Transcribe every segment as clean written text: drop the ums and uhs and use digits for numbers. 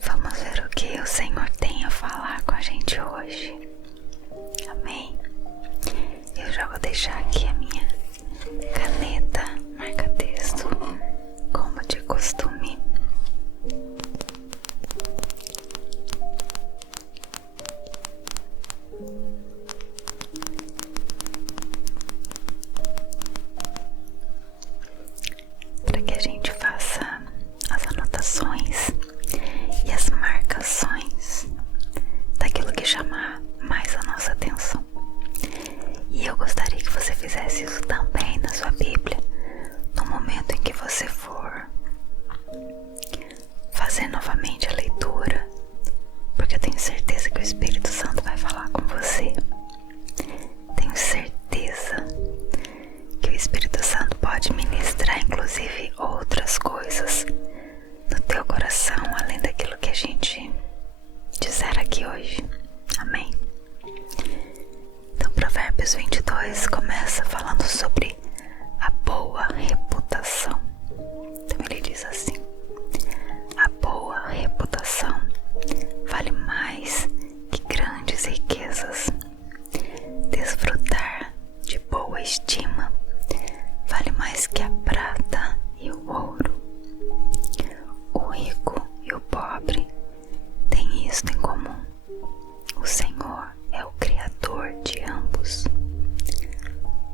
Vamos ver o que o Senhor tem a falar com a gente hoje. Amém? Eu já vou deixar aqui a minha caneta marca-texto, como de costume. Para que a gente faça as anotações e as marcações daquilo que chamar mais a nossa atenção. E eu gostaria que você fizesse isso também na sua Bíblia, no momento em que você for fazer novamente a leitura, porque eu tenho certeza que o Espírito Santo vai falar com você. Tenho certeza que o Espírito Santo pode ministrar inclusive outras coisas no teu coração, além daquilo que a gente disser aqui hoje. Amém? Então, Provérbios 22 começa falando sobre a boa reputação. Então ele diz assim: a boa reputação vale mais que grandes riquezas. Desfrutar de boa estima vale mais que a prata e o ouro. O rico e o pobre têm isto em comum: o Senhor é o Criador de ambos.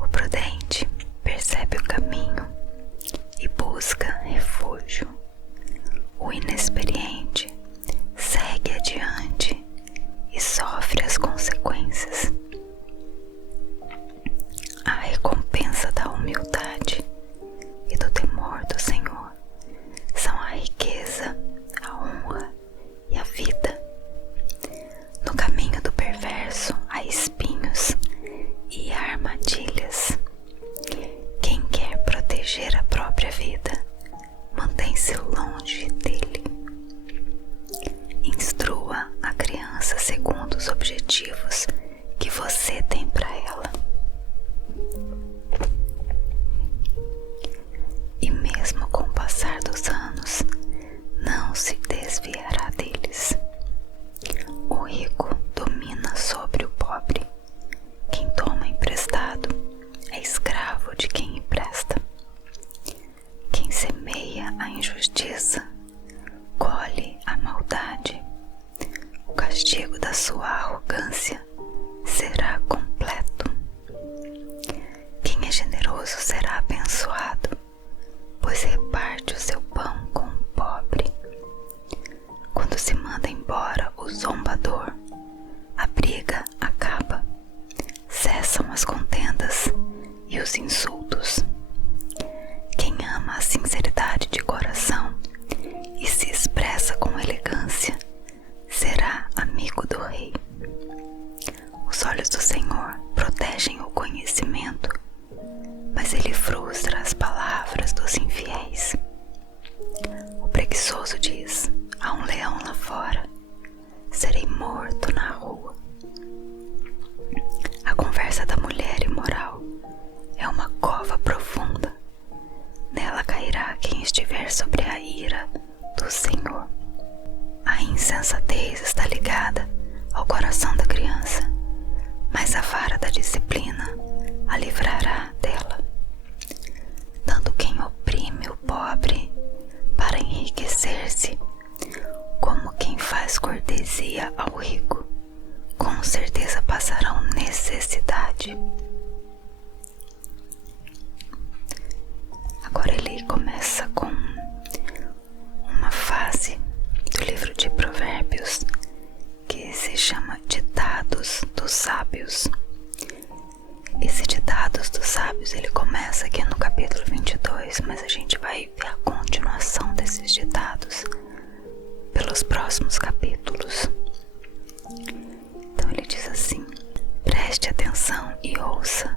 O prudente percebe o caminho e busca refúgio. O inexperiente segue adiante e sofre as consequências. A recompensa da humildade e do temor do Senhor são a riqueza, a honra e a vida. No caminho do perverso há espinhos e armadilhas. Quem quer proteger a própria vida mantém-se longe dele. Instrua a criança segundo os objetivos que você tem para ela, e mesmo com o passar dos anos não se desviará deles. O rico domina sobre o pobre. Quem toma emprestado é escravo de quem empresta. Quem semeia a injustiça colhe a maldade. O castigo da sua arrogância será completo. Quem é generoso será abençoado, pois reparte o seu pão com o pobre. Quando se manda embora o zombador, a briga acaba. Cessam as contendas e os insultos. Quem ama a sinceridade de coração e se expressa com elegância será amigo do rei. Os olhos do Senhor protegem o conhecimento, mas ele frustra as palavras dos infiéis. O preguiçoso diz: há um leão lá fora, serei morto na rua. A conversa da mulher imoral é uma cova profunda. Nela cairá quem estiver sobre a ira do Senhor. A insensatez está ligada ao coração da criança, mas a vara da disciplina a livrará dela. Tanto quem oprime o pobre para enriquecer-se, como quem faz cortesia ao rico, com certeza passarão necessidade. Agora ele começa com uma fase do livro de Provérbios que se chama Ditados dos Sábios. Esse Ditados dos Sábios ele começa aqui no capítulo 22, mas a gente vai ver a continuação desses ditados pelos próximos capítulos. Então ele diz assim: preste atenção e ouça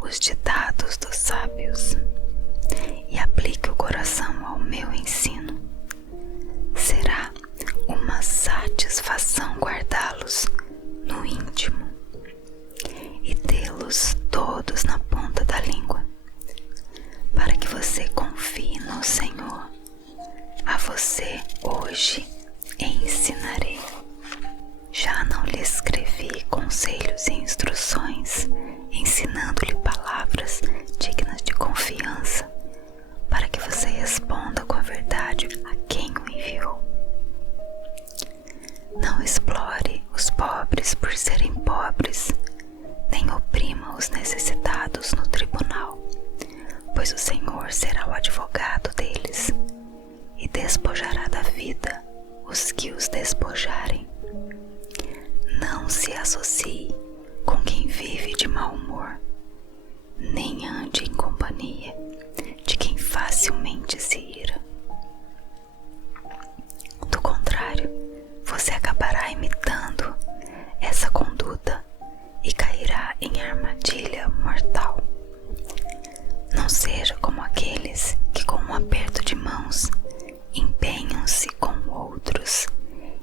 os ditados dos sábios e aplique o coração ao meu ensino. Será uma satisfação guardá-los no íntimo e tê-los todos na ponta da língua, para que você confie no Senhor. A você você hoje ensinarei. Já não lhe escrevi conselhos e instruções, ensinando-lhe palavras dignas de confiança, para que você responda com a verdade a quem o enviou. Não explore os pobres por serem pobres, nem oprima os necessitados no tribunal, pois o Senhor será o advogado deles e despojará da vida os que os despojarem. Não se associe com quem vive de mau humor, nem ande em companhia de quem facilmente se ira. Do contrário, você acabará imitando essa conduta e cairá em armadilha mortal. Não seja como aqueles que com um aperto de mãos empenham-se com outros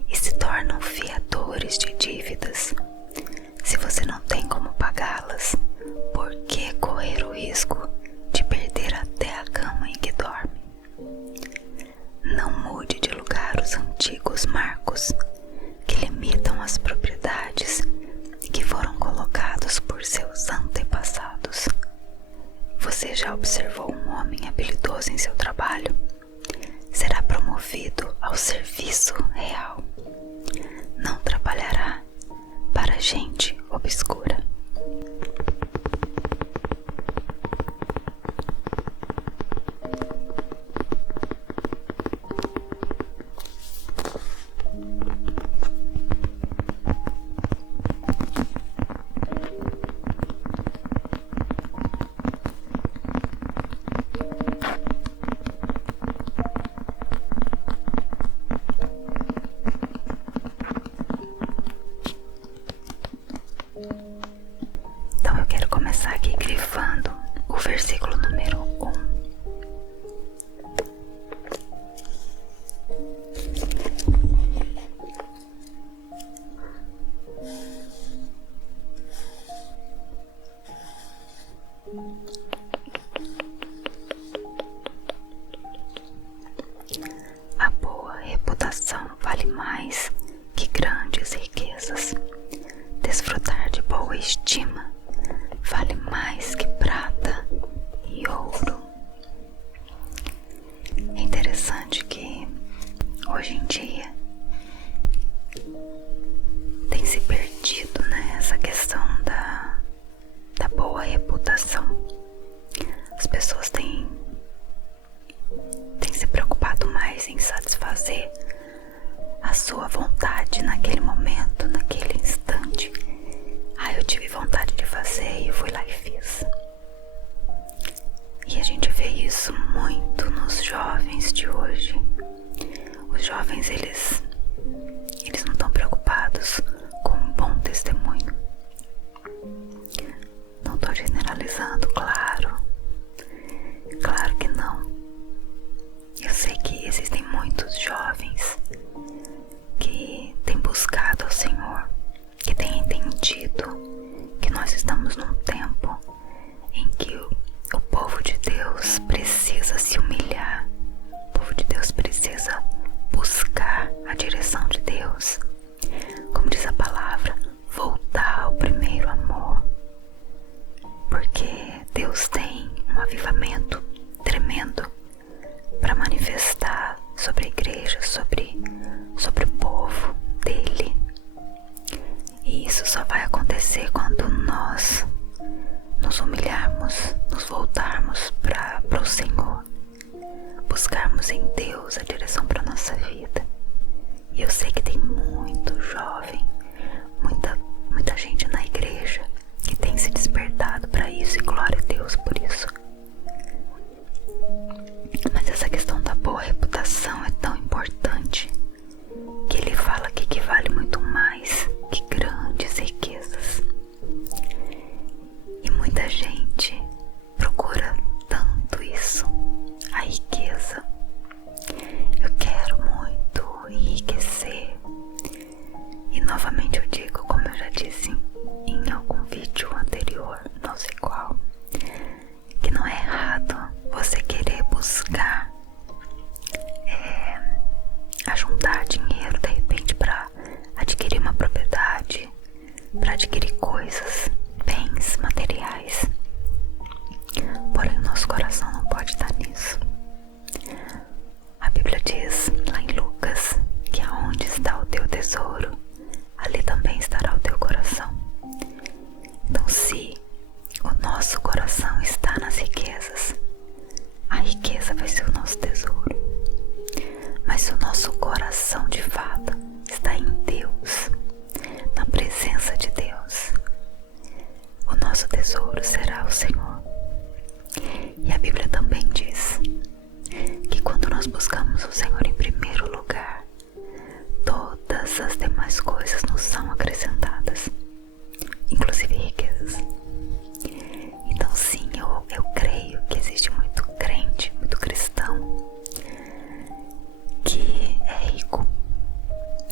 e se tornam fiadores de dívidas. Se você não tem como pagá-las, por que correr o risco de perder até a cama em que dorme? Não mude de lugar os antigos marcos que limitam as propriedades que foram colocados por seus antepassados. Você já observou um homem habilidoso em seu trabalho? Será promovido ao serviço real. Não trabalhará para gente obscura. Então eu quero começar aqui grifando o versículo número 1. A boa reputação vale mais que grandes riquezas. Desfrutar de boa estima vale mais que prata e ouro. É interessante que hoje em dia tem se perdido, né, essa questão da boa reputação. As pessoas têm se preocupado mais em satisfazer a sua vontade naquele momento, naquele instante. Eu tive vontade de fazer e eu fui lá e fiz. E a gente vê isso muito nos jovens de hoje. Os jovens, eles não estão preocupados com um bom testemunho. Não estou generalizando, claro que não. Eu sei que existem muitos jovens que têm buscado ao Senhor, que têm entendido que nós estamos num tempo em que o povo de Deus precisa se humilhar, o povo de Deus precisa buscar a direção de Deus. Como diz a palavra, voltar ao primeiro amor, porque Deus tem um avivamento tremendo para manifestar sobre a igreja, sobre o povo dele. E isso só vai acontecer quando nós nos humilharmos, nos voltarmos para o Senhor, buscarmos em Deus a direção para nossa vida. E eu sei que tem muito jovem, muita gente na igreja que tem se despertado para isso, e glória a Deus por isso. Mas essa questão da boa reputação é tão importante que ele fala aqui que vale muito mais que grandes riquezas. E muita gente procura tanto isso, a riqueza. Eu quero muito enriquecer. E novamente eu digo, como eu já disse em algum vídeo anterior, não sei qual, que não nós buscamos o Senhor em primeiro lugar, todas as demais coisas nos são acrescentadas, inclusive riquezas. Então sim, eu creio que existe muito crente, muito cristão que é rico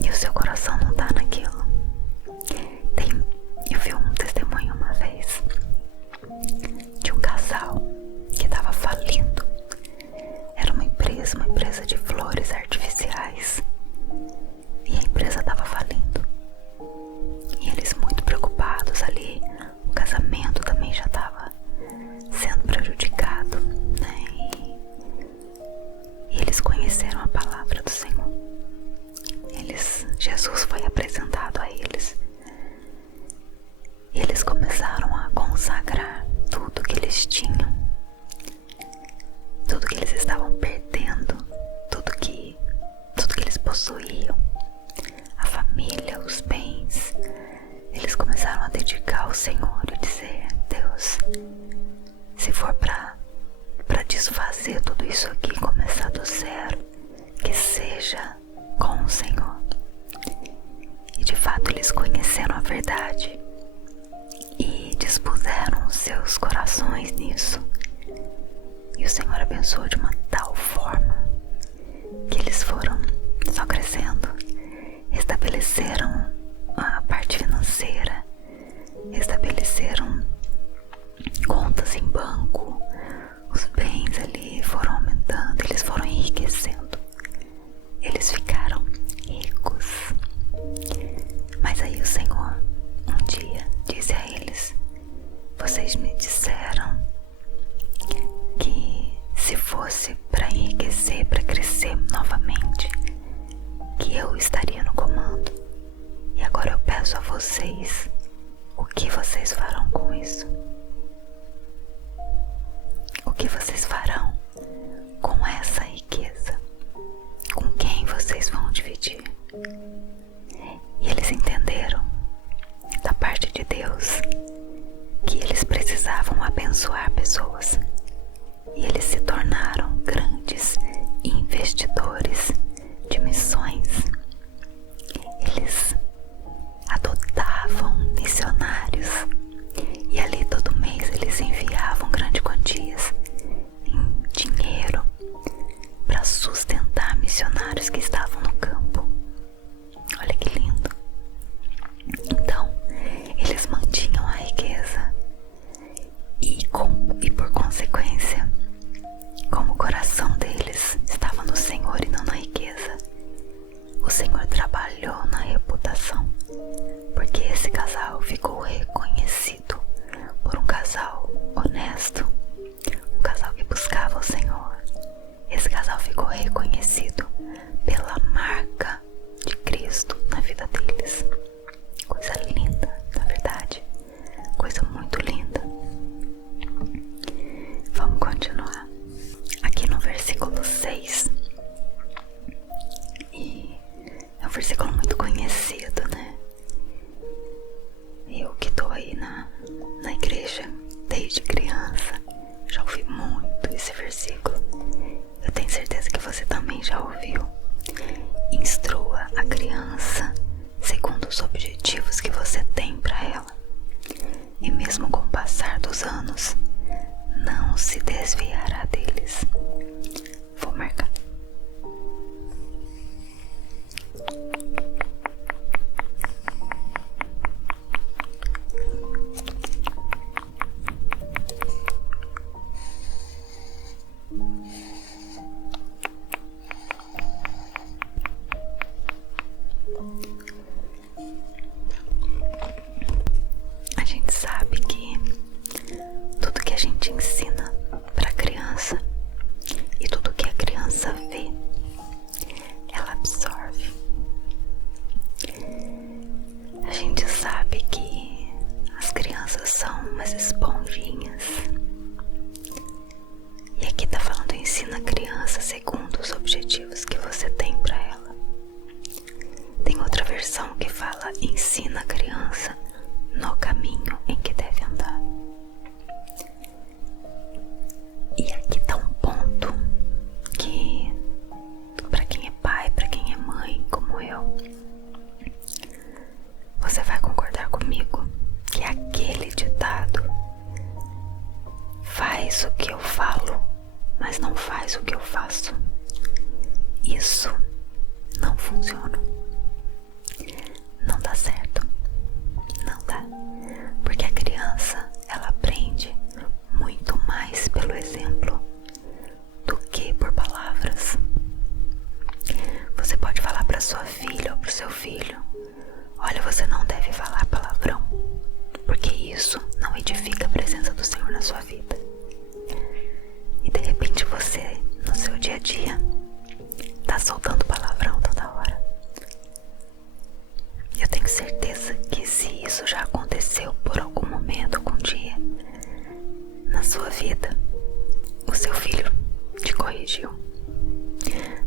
e o seu coração não tá naquilo. Eu vi um testemunho uma vez de um casal que estava falindo. Era uma empresa de flores artificiais, e a empresa estava falindo. E eles muito preocupados ali, o casamento também já estava sendo prejudicado, né? E eles conheceram a palavra do Senhor. Jesus foi apresentado a eles. E eles começaram a consagrar tudo que eles tinham, tudo que eles estavam perdendo, tudo que eles possuíam, a família, os bens. Eles começaram a dedicar ao Senhor e dizer: Deus, se for para desfazer tudo isso aqui, começar do zero, que seja com o Senhor. E de fato eles conheceram a verdade e dispuseram os seus corações nisso. E o Senhor abençoou de uma tal forma que eles foram só crescendo, estabeleceram a parte financeira, estabeleceram contas em banco, os bens ali foram aumentando, eles foram enriquecendo, eles ficaram ricos. Mas aí o Senhor um dia disse a eles: vocês me disseram que se fosse para enriquecer, para crescer novamente, que eu estaria no comando. E agora eu peço a vocês, o que vocês farão com isso? O que vocês farão com essa riqueza? Com quem vocês vão dividir? E eles entenderam da parte de Deus que eles precisavam abençoar pessoas. E eles se tornaram grandes investidores de missões. Eles adotavam missionários e ali todo mês eles enviavam grandes quantias em dinheiro para sustentar missionários que estavam no campo. Olha que lindo. Então eles mantinham a riqueza e por consequência, como o coração deles estava no Senhor e não na riqueza, o Senhor trabalhou na reputação, porque esse casal ficou reconhecido por um casal honesto, um casal que buscava o Senhor. Esse casal ficou reconhecido pela marca de Cristo na vida deles. Coisa linda, na verdade, coisa muito linda. Vamos continuar aqui no versículo 6. E é um versículo muito conhecido, né? Eu que tô aí na igreja desde criança, já ouvi muito esse versículo. Eu tenho certeza que você também já ouviu. Instrua a criança segundo os objetivos que você tem para ela, e mesmo com o passar dos anos, não se desviará deles. Vou marcar. A gente sabe que tudo que a gente ensina para a criança e tudo que a criança vê, ela absorve. A gente sabe que as crianças são umas esponjinhas. E aqui tá falando: ensina a criança segundo os objetivos que você tem para ela. Tem outra versão que fala: ensina a criança no caminho em que deve andar. E aqui tá um ponto que isso não funciona. Não dá certo. Não dá. Porque a criança, ela aprende muito mais pelo exemplo do que por palavras. Você pode falar para sua filha ou para o seu filho: olha, você não deve falar palavrão, porque isso não edifica a presença do Senhor na sua vida. E de repente você, no seu dia a dia, tá soltando palavrão toda hora. Eu tenho certeza que se isso já aconteceu por algum momento, algum dia na sua vida, o seu filho te corrigiu.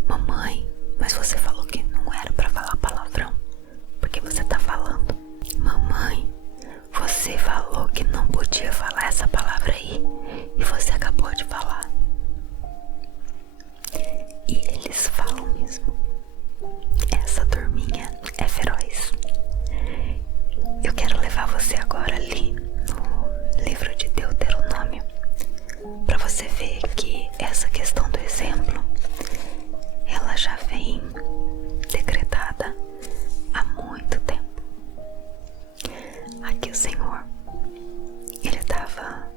Mamãe, mas você falou que não era pra falar palavrão, porque você tá falando. Mamãe, você falou que não podia falar essa palavra aí, e você acabou de falar. E eles falam mesmo. Essa turminha é feroz. Eu quero levar você agora ali no livro de Deuteronômio, para você ver que essa questão do exemplo, ela já vem decretada há muito tempo. Aqui o Senhor, ele estava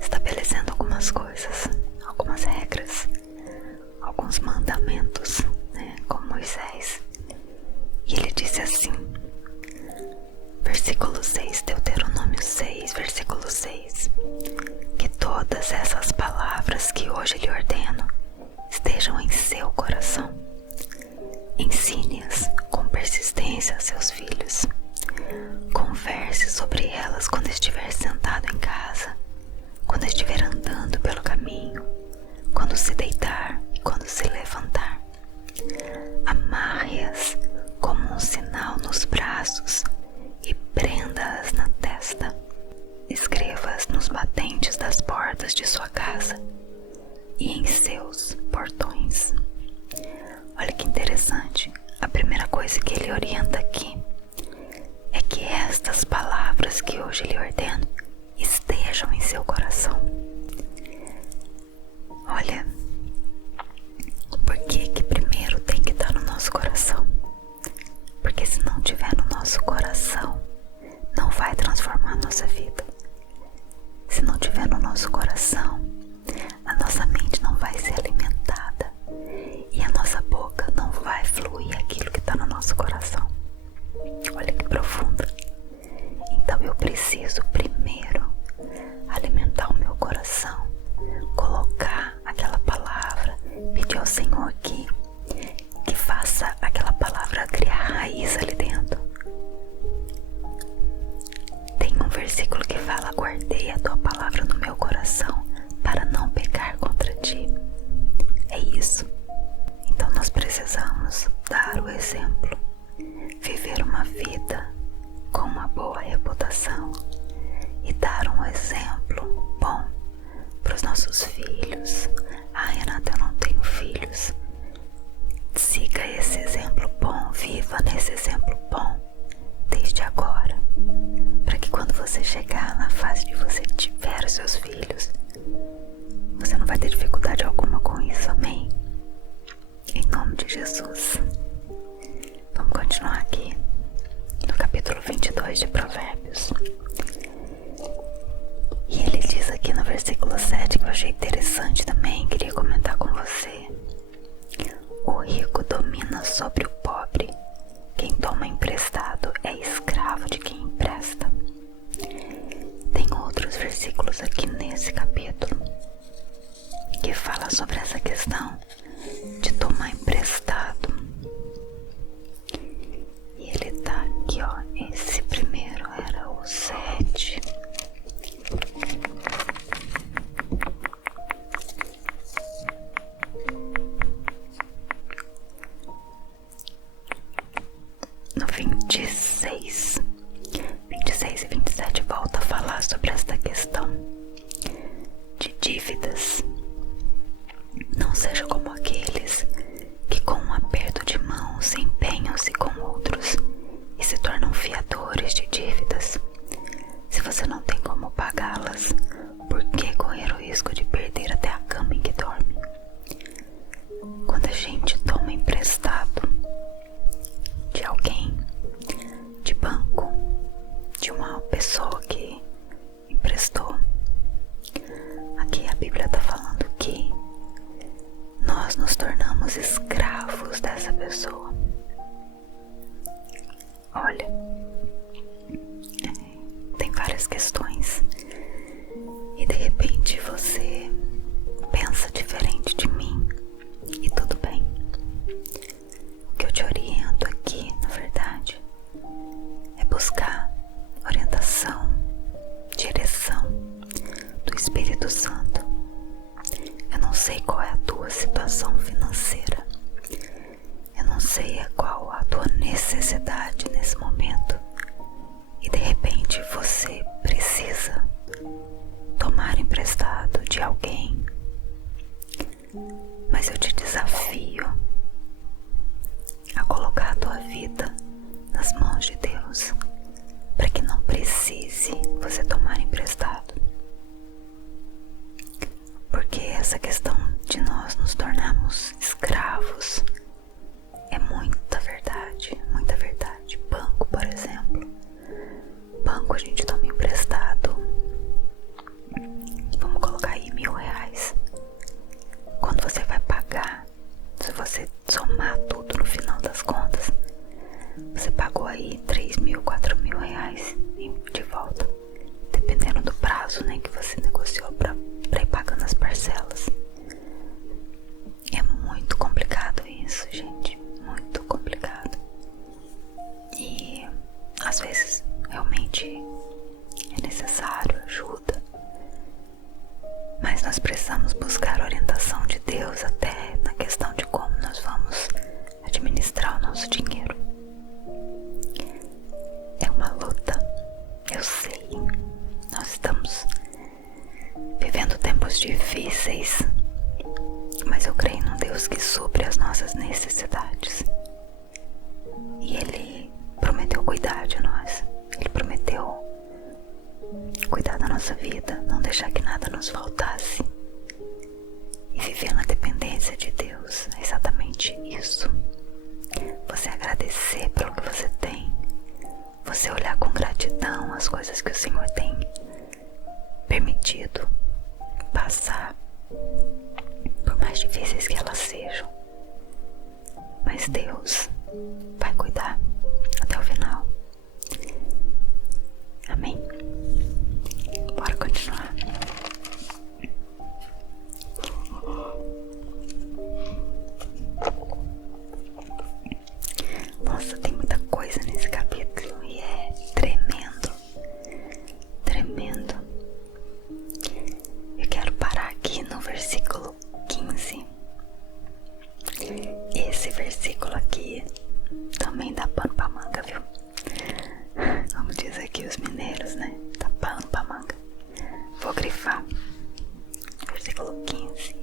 estabelecendo algumas coisas, algumas regras, alguns mandamentos, né, com Moisés. E ele disse assim, versículo 6, Deuteronômio 6, versículo 6: que todas essas palavras que hoje lhe ordeno estejam em seu coração. Ensine-as com persistência a seus filhos. Converse sobre elas quando estiver sentado em casa, quando estiver andando pelo caminho, quando se deitar e quando se levantar. Amarre-as como um sinal nos braços e prenda-as na testa. Escreva-as nos batentes das portas de sua casa e em seus portões. Olha que interessante. A primeira coisa que ele orienta aqui é que estas palavras que hoje lhe ordeno estejam em seu coração. Olha, por que primeiro tem que estar no nosso coração? Porque se não tiver no nosso coração, não vai transformar a nossa vida. Se não tiver no nosso coração, a nossa mente não vai ser alimentada e a nossa boca não vai fluir aquilo que está no nosso coração. Olha que profundo. Então eu preciso primeiro alimentar o meu coração, colocar aquela palavra, pedir ao Senhor que faça aquela palavra criar raiz ali dentro. Tem um versículo que fala: guardei a tua palavra no meu coração para não pecar contra ti. É isso. Então nós precisamos dar o exemplo, viver uma vida com uma boa reputação e dar um exemplo bom para os nossos filhos. Ah, Renata, eu não tenho filhos. Siga esse exemplo bom, viva nesse exemplo bom desde agora, para que quando você chegar na fase de você tiver os seus filhos, você não vai ter dificuldade alguma com isso, amém? Em nome de Jesus. Vamos continuar aqui no capítulo 22 de Provérbios. E ele diz aqui no versículo 7, que eu achei interessante também, queria comentar com você: o rico domina sobre o pobre, quem toma emprestado é escravo de quem empresta. Tem outros versículos aqui nesse capítulo que fala sobre essa questão de tomar emprestado. E ele tá aqui, ó. Esse primeiro era o 7. No 26 e 27 volta a falar sobre esta questão de dívidas. Não seja como aqueles que com um aperto de mão se empenham-se com outros e se tornam fiadores de dívidas. Se você não tem como pagá-las, por que correr o risco de perder até a cama em que dorme? Quando a gente nós nos tornamos escravos dessa pessoa. Olha, tem várias questões e de repente você pensa diferente de mim e tudo bem. O que eu te oriento aqui, na verdade, é buscar orientação, direção do Espírito Santo. Eu não sei qual é a tua situação financeira, eu não sei qual a tua necessidade nesse momento, e de repente você precisa tomar emprestado de alguém, mas eu te desafio a colocar a tua vida nas mãos de Deus, para que não precise você tomar emprestado. Porque essa questão de nós nos tornarmos escravos é muita verdade, muita verdade. Banco, por exemplo. Banco a gente toma emprestado. Vamos colocar aí R$1.000. Quando você vai pagar, se você somar tudo no final das contas, você pagou aí R$3.000, R$4.000 de volta, dependendo do prazo, né, que você negociou para ir pagando as parcelas. É muito complicado isso, gente, muito complicado. E às vezes realmente é necessário ajuda, mas nós precisamos buscar a orientação de Deus até na questão de como nós vamos administrar o nosso dinheiro. É uma luta, eu sei. Nós estamos vivendo tempos difíceis, mas eu creio num Deus que supre as nossas necessidades. E Ele prometeu cuidar de nós. Ele prometeu cuidar da nossa vida, não deixar que nada nos faltasse. E viver na dependência de Deus é exatamente isso. Você agradecer pelo que você tem, você olhar com gratidão as coisas que o Senhor tem permitido passar, por mais difíceis que elas sejam. Mas Deus vai cuidar até o final. Amém? Bora continuar. Nossa, tem muita coisa nesse capítulo e é tremendo, tremendo. Eu quero parar aqui no versículo 15. Esse versículo aqui também dá pano pra manga, viu? Como diz aqui os mineiros, né? Dá pano pra manga. Vou grifar. Versículo 15.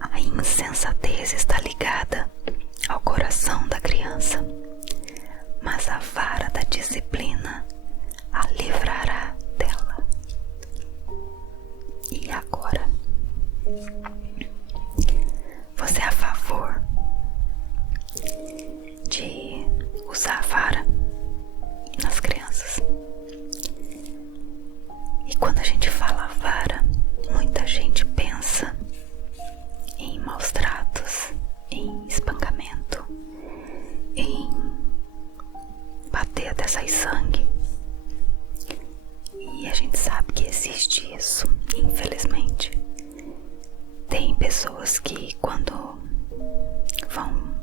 A insensatez está ligada ao coração da criança, mas a vara da disciplina a livrará dela. E agora? Você é a favor de usar a vara nas crianças? E quando a gente fala vara, muita gente pensa em maus tratos, em espancamento, em bater até sair sangue. E a gente sabe que existe isso, infelizmente. Tem pessoas que quando vão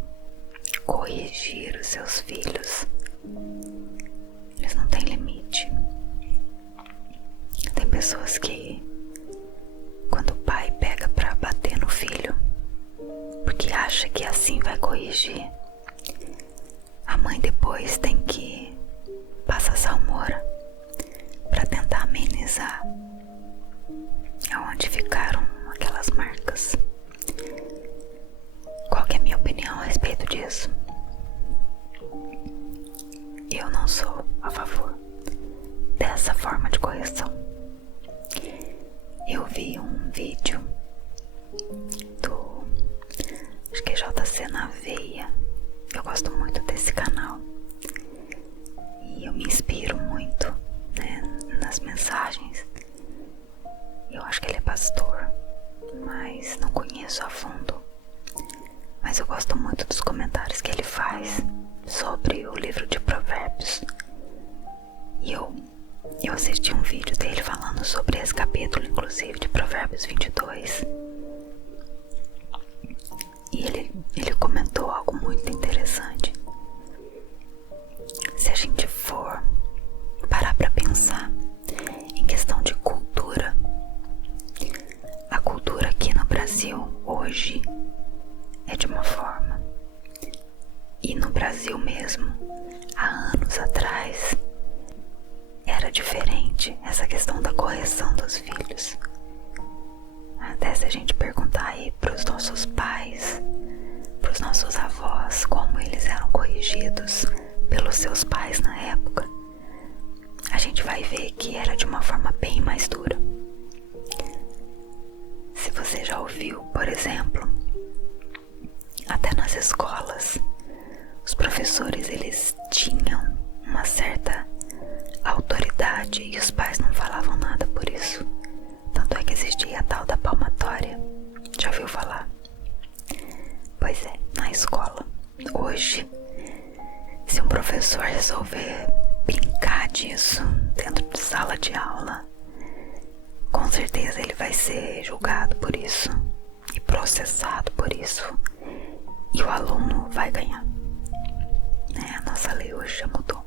corrigir os seus filhos, eles não têm limite. Tem pessoas que quando o pai pega pra bater no filho, porque acha que assim vai corrigir, a mãe depois tem que passar salmoura pra tentar amenizar aonde ficaram aquelas marcas. Qual que é a minha opinião a respeito disso? Eu não sou a favor dessa forma de correção. Eu vi um vídeo do, acho que é J. Você na Veia. Eu gosto muito desse canal e eu me inspiro muito, né, nas mensagens. Eu acho que ele é pastor, mas não conheço a fundo. Mas eu gosto muito dos comentários que ele faz sobre o livro de Provérbios. E eu assisti um vídeo dele falando sobre esse capítulo, inclusive, de Provérbios 22. E ele comentou algo muito interessante. Se a gente for parar pra pensar em questão de cultura, a cultura aqui no Brasil hoje é de uma forma, e no Brasil mesmo, há anos atrás, era diferente essa questão da correção dos filhos. Até se a gente perguntar aí pros nossos pais, pros nossos avós, como eles eram corrigidos pelos seus pais na época, a gente vai ver que era de uma forma bem mais dura. Se você já ouviu, por exemplo, até nas escolas, os professores, eles tinham uma certa autoridade e os pais não falavam nada por isso. Tanto é que existia a tal da palmatória. Já ouviu falar? Pois é, na escola. Hoje, se um professor resolver brincar disso dentro de sala de aula, com certeza ele vai ser julgado por isso e processado por isso. E o aluno vai ganhar. A nossa lei hoje já mudou.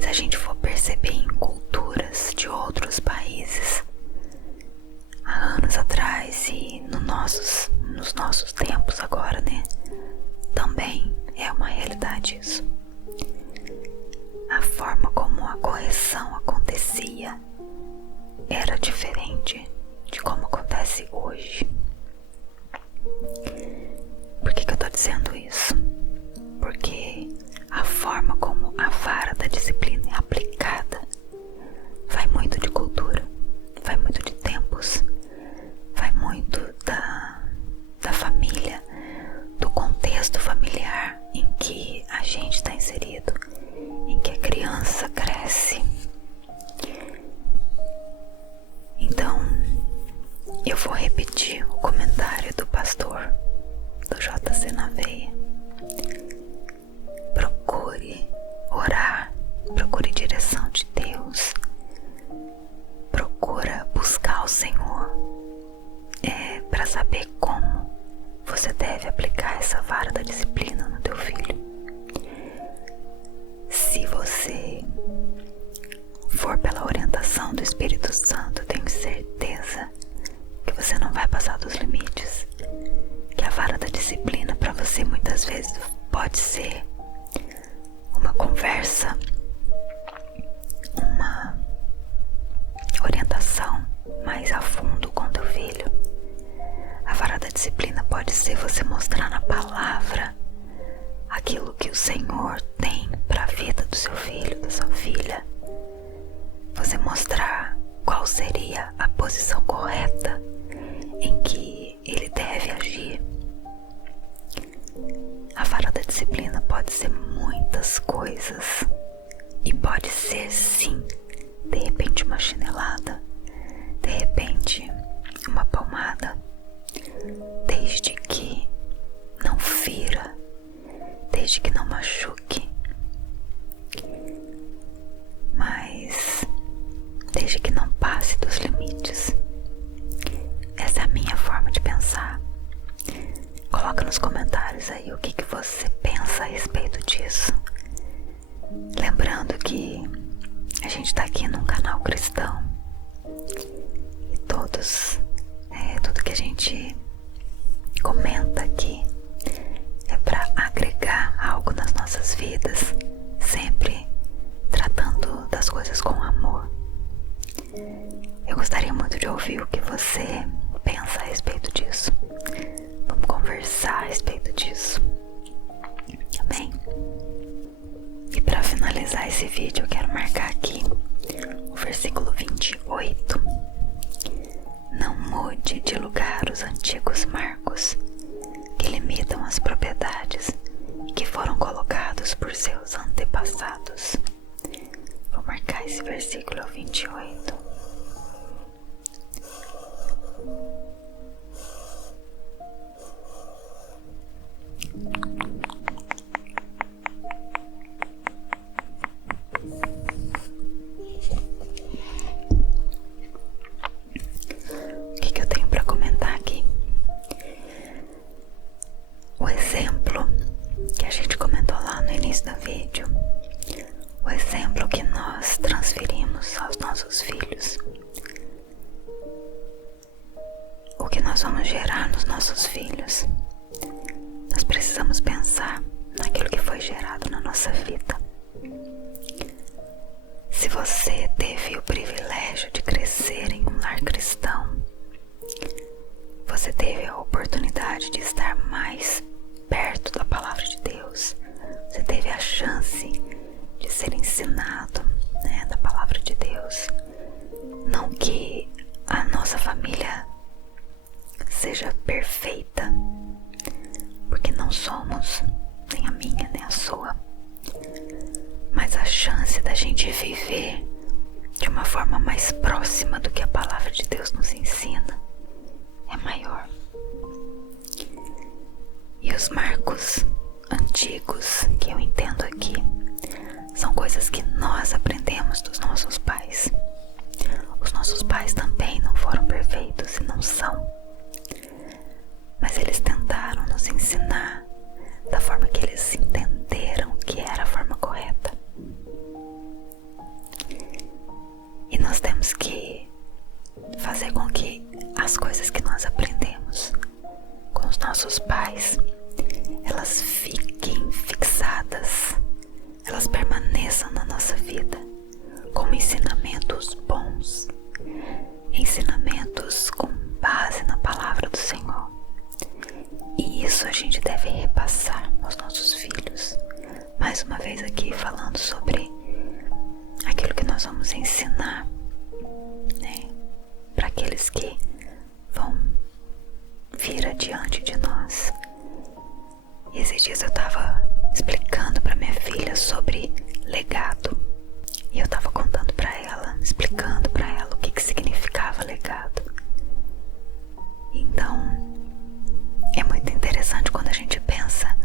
Se a gente for perceber em culturas de outros países, há anos atrás e nos nossos tempos agora, né, também é uma realidade isso. A forma como a correção acontecia era diferente de como acontece hoje. Por que eu tô dizendo isso? Porque a forma como a vara da disciplina é aplicada vai muito de cultura, vai muito de tempos, vai muito da família, do contexto familiar em que a gente está inserido, em que a criança cresce. Então, eu vou repetir o comentário do pastor do JC na Veia. Procure orar, procure direção de Deus, procura buscar o Senhor para saber como você deve aplicar essa vara da disciplina no teu filho. Se você for pela orientação do Espírito Santo, tenho certeza que você não vai passar dos limites. Que a vara da disciplina para você muitas vezes pode ser uma conversa, uma orientação mais a fundo com teu filho. A vara da disciplina pode ser você mostrar na palavra aquilo que o Senhor tem para a vida do seu filho, da sua filha. Você mostrar qual seria a posição correta em que ele deve agir. A vara da disciplina pode ser muitas coisas e pode ser, sim, de repente uma chinelada, de repente uma palmada, desde que não fira, desde que não machuque, mas desde que não passe dos limites. Essa é a minha forma de pensar. Coloca nos comentários aí o que você pensa a respeito disso. Lembrando que a gente tá aqui num canal cristão e tudo que a gente comenta aqui é para agregar algo nas nossas vidas, sempre tratando das coisas com amor. Eu gostaria muito de ouvir o que você pensa a respeito disso. Vamos conversar a respeito disso. Amém? E para finalizar esse vídeo, eu quero marcar aqui o versículo 28. Não mude de lugar os antigos marcos que imitam as propriedades que foram colocados por seus antepassados. Vou marcar esse versículo 28. O que eu tenho para comentar aqui? O exemplo que a gente comentou lá no início do vídeo, o exemplo que nós transferimos aos nossos filhos, o que nós vamos gerar nos nossos filhos. Nós precisamos pensar naquilo que foi gerado na nossa vida. Se você teve o privilégio de crescer em um lar cristão, você teve a oportunidade de estar mais perto da palavra de Deus, você teve a chance de ser ensinado, da palavra de Deus. Não que a nossa família seja perfeita, porque não somos, nem a minha, nem a sua, mas a chance da gente viver de uma forma mais próxima do que a palavra de Deus nos ensina é maior. E os marcos antigos que eu entendo aqui são coisas que nós aprendemos dos nossos pais. Os nossos pais também não foram perfeitos e não são, mas eles tentaram nos ensinar da forma que eles entenderam que era a forma correta. E nós temos que fazer com que as coisas que nós aprendemos com os nossos pais, elas fiquem fixadas, elas permaneçam na nossa vida como ensinamentos bons, ensinamentos com base na palavra do Senhor. E isso a gente deve repassar aos nossos filhos. Mais uma vez aqui falando sobre aquilo que nós vamos ensinar, para aqueles que vão vir adiante de nós. E esses dias eu estava explicando para minha filha sobre legado. E eu estava contando para ela, explicando para ela o que significava legado. Então, é muito interessante quando a gente pensa: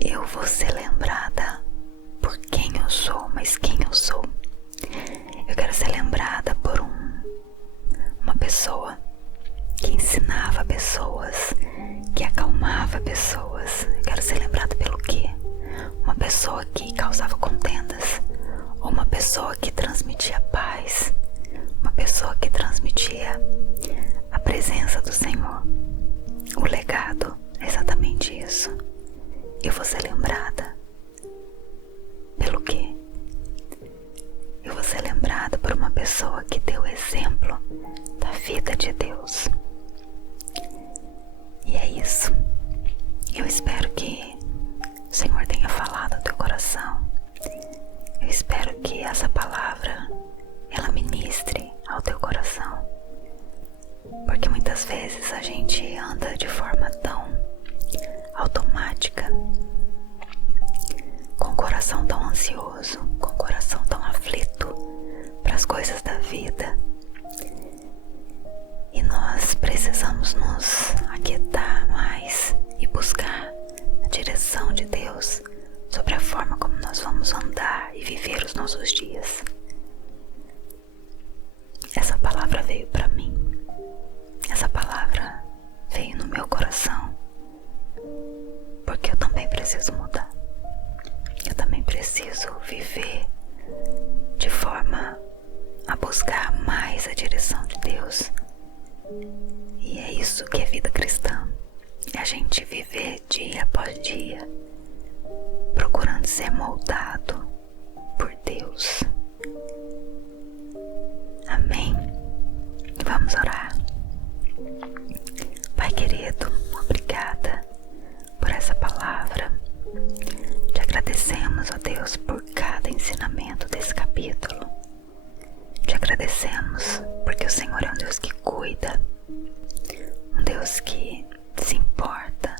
eu vou ser lembrada por quem eu sou, mas quem eu sou? Eu quero ser lembrada por uma pessoa que ensinava pessoas, que acalmava pessoas. Eu quero ser lembrada pelo quê? Uma pessoa que causava contendas, ou uma pessoa que transmitia paz, uma pessoa que transmitia a presença do Senhor. O legado é exatamente isso. Eu vou ser lembrada pelo quê? Eu vou ser lembrada por uma pessoa que deu exemplo da vida de Deus. E é isso. Eu espero que o Senhor tenha falado ao teu coração. Eu espero que essa palavra ela ministre ao teu coração. Porque muitas vezes a gente anda de forma tão automática, com o coração tão ansioso, com o coração tão aflito para as coisas da vida. E nós precisamos nos aquietar mais e buscar a direção de Deus sobre a forma como nós vamos andar e viver os nossos dias. Essa palavra veio para mim. Essa palavra veio no meu coração, porque eu também preciso mudar. Eu também preciso viver de forma a buscar mais a direção de Deus. E é isso que é vida cristã. É a gente viver dia após dia, procurando ser moldado por Deus. Amém? Vamos orar. Pai querido, obrigada por essa palavra. Te agradecemos, ó Deus, por cada ensinamento desse capítulo. Te agradecemos porque o Senhor é um Deus que cuida, um Deus que se importa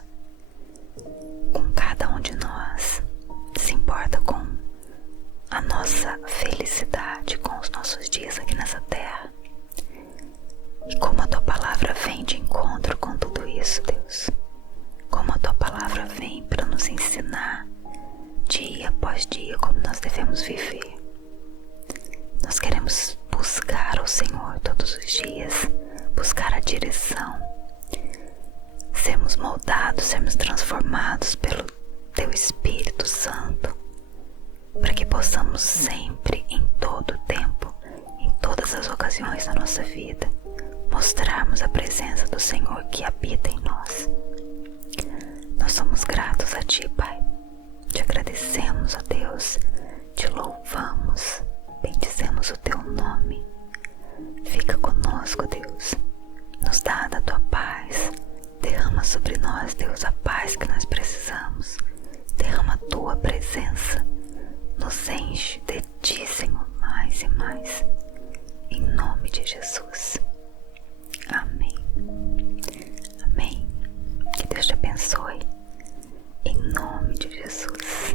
cada um de nós se importa com a nossa felicidade, com os nossos dias aqui nessa terra. E como a tua palavra vem de encontro com tudo isso, Deus. Como a tua palavra vem para nos ensinar dia após dia como nós devemos viver. Nós queremos buscar o Senhor todos os dias, buscar a direção, sermos moldados, sermos transformados pelo Teu Espírito Santo, para que possamos sempre, em todo o tempo, em todas as ocasiões da nossa vida, mostrarmos a presença do Senhor que habita em nós. Nós somos gratos a Ti, Pai. Te agradecemos, ó Deus, te louvamos, bendizemos o Teu nome. Fica conosco, Deus, nos dá da Tua paz, derrama sobre nós, Deus, a paz que nós precisamos, derrama a Tua presença, nos enche de Ti, Senhor, mais e mais, em nome de Jesus. Amém. Amém. Que Deus te abençoe, em nome de Jesus.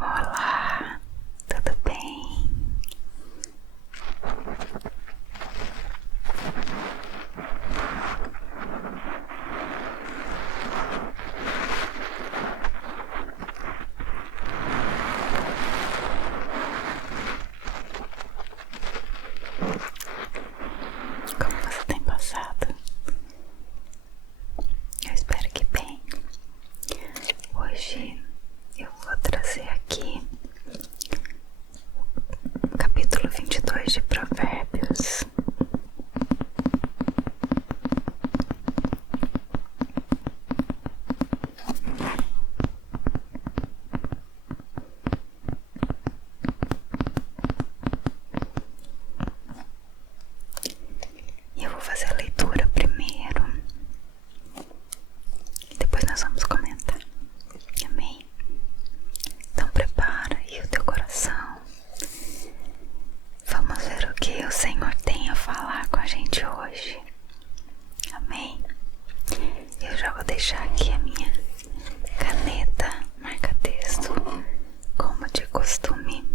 Olá, tudo bem? Como você tem passado? Eu espero que bem. Hoje eu vou trazer aqui o capítulo 22 de Provérbios. E eu vou fazer a leitura primeiro e depois nós vamos comentar. Amém? Então prepara aí o teu coração. Vamos ver o que o Senhor tem a falar com a gente hoje. Amém? Eu já vou deixar aqui a minha caneta marca-texto, como de costume.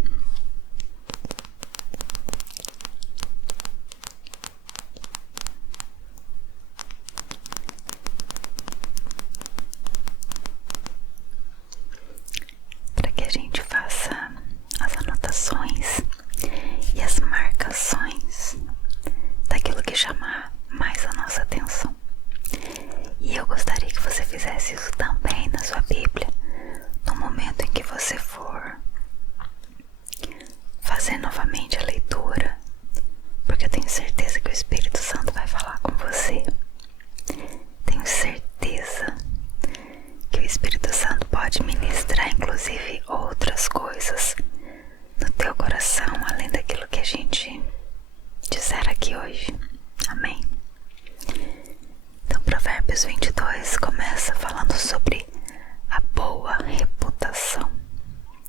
Para que a gente faça as anotações e as marcações daquilo que chamar mais a nossa atenção. E eu gostaria que você fizesse isso também na sua Bíblia, no momento em que você for fazer novamente a leitura, porque eu tenho certeza que o Espírito Santo vai falar com você. Tenho certeza que o Espírito Santo pode ministrar inclusive outras coisas no teu coração, além daquilo que a gente disser aqui hoje. Amém? Então Provérbios 22 começa falando sobre a boa reputação.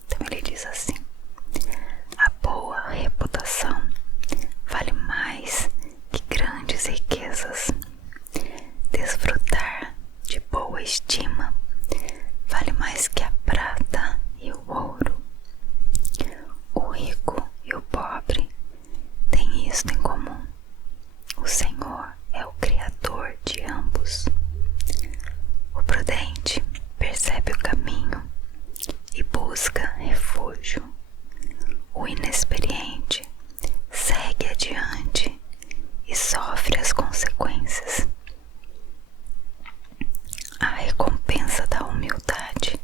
Então ele diz assim: a boa reputação vale mais que grandes riquezas. Desfrutar de boa estima vale mais que a prata e o ouro. O rico e o pobre têm isto em comum: o Senhor é o Criador de ambos. O prudente percebe o caminho e busca refúgio. O inexperiente segue adiante e sofre as consequências. A recompensa da humildade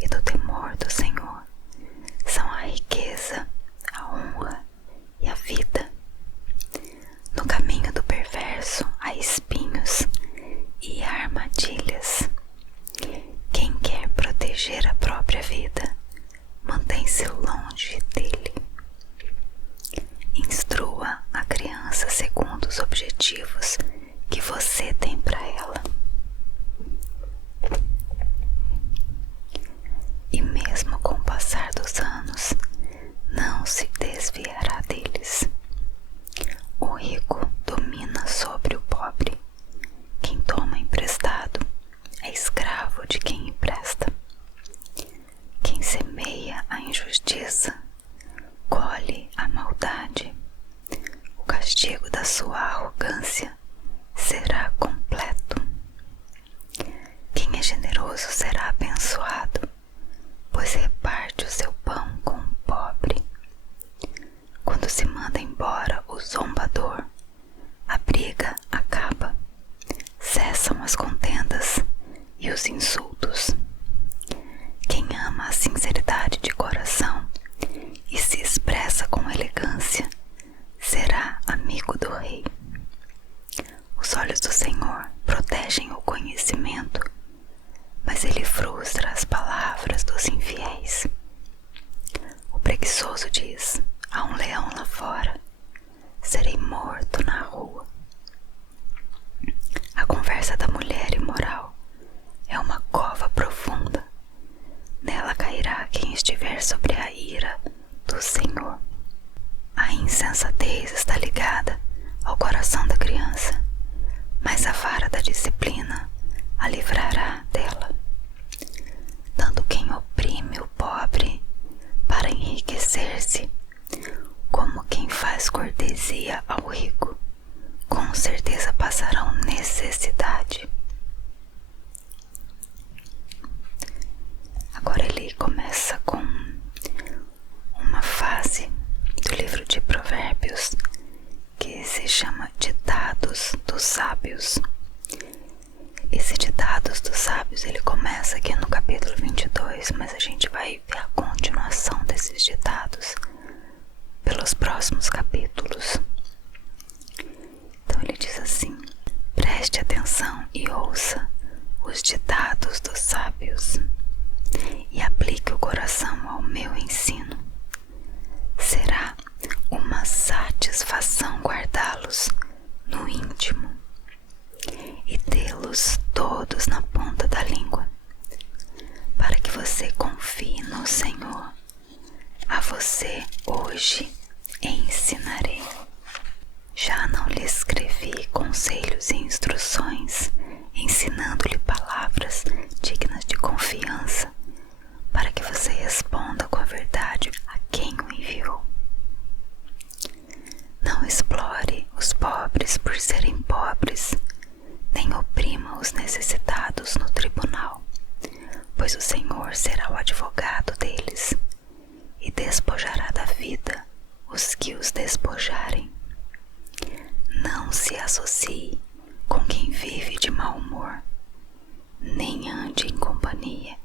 e do temor do Senhor são a riqueza, a honra e a vida. No caminho do perverso há espinhos e armadilhas. Quem quer proteger a própria vida mantém-se longe dele. Instrua a criança segundo os objetivos que você tem para ela, e mesmo com o passar dos anos não se desviará deles. O rico do de quem empresta. Quem semeia a injustiça, colhe a maldade. O castigo da sua arrogância será completo. Quem é generoso será abençoado, pois reparte o seu pão com o pobre. Quando se manda embora o zombador, a briga acaba. Cessam as contendas e os insultos. Quem ama a sinceridade de coração e se expressa com elegância será amigo do rei. Os olhos do Senhor protegem o conhecimento, mas ele frustra as palavras dos infiéis. O preguiçoso diz: há um leão lá fora, serei morto na rua. A conversa da mulher imoral é uma cova profunda. Nela cairá quem estiver sobre a ira do Senhor. A insensatez está ligada ao coração da criança, mas a vara da disciplina a livrará dela. Tanto quem oprime o pobre para enriquecer-se, como quem faz cortesia ao rico, com certeza passarão necessidade. Agora ele começa com uma fase do livro de Provérbios que se chama Ditados dos Sábios. Esse Ditados dos Sábios ele começa aqui no capítulo 22, mas a gente vai ver a continuação desses ditados pelos próximos capítulos. Então ele diz assim: preste atenção e ouça os ditados dos sábios e aplique o coração ao meu ensino. Será uma satisfação guardá-los no íntimo e tê-los todos na ponta da língua, para que você confie no Senhor. A você hoje ensinarei. Já não lhe escrevi conselhos e instruções, ensinando-lhe palavras dignas de confiança, para que você responda com a verdade a quem o enviou. Não explore os pobres por serem pobres, nem oprima os necessitados no tribunal, pois o Senhor será o advogado deles e despojará da vida os que os despojarem. Não se associe com quem vive de mau humor, nem ande em companhia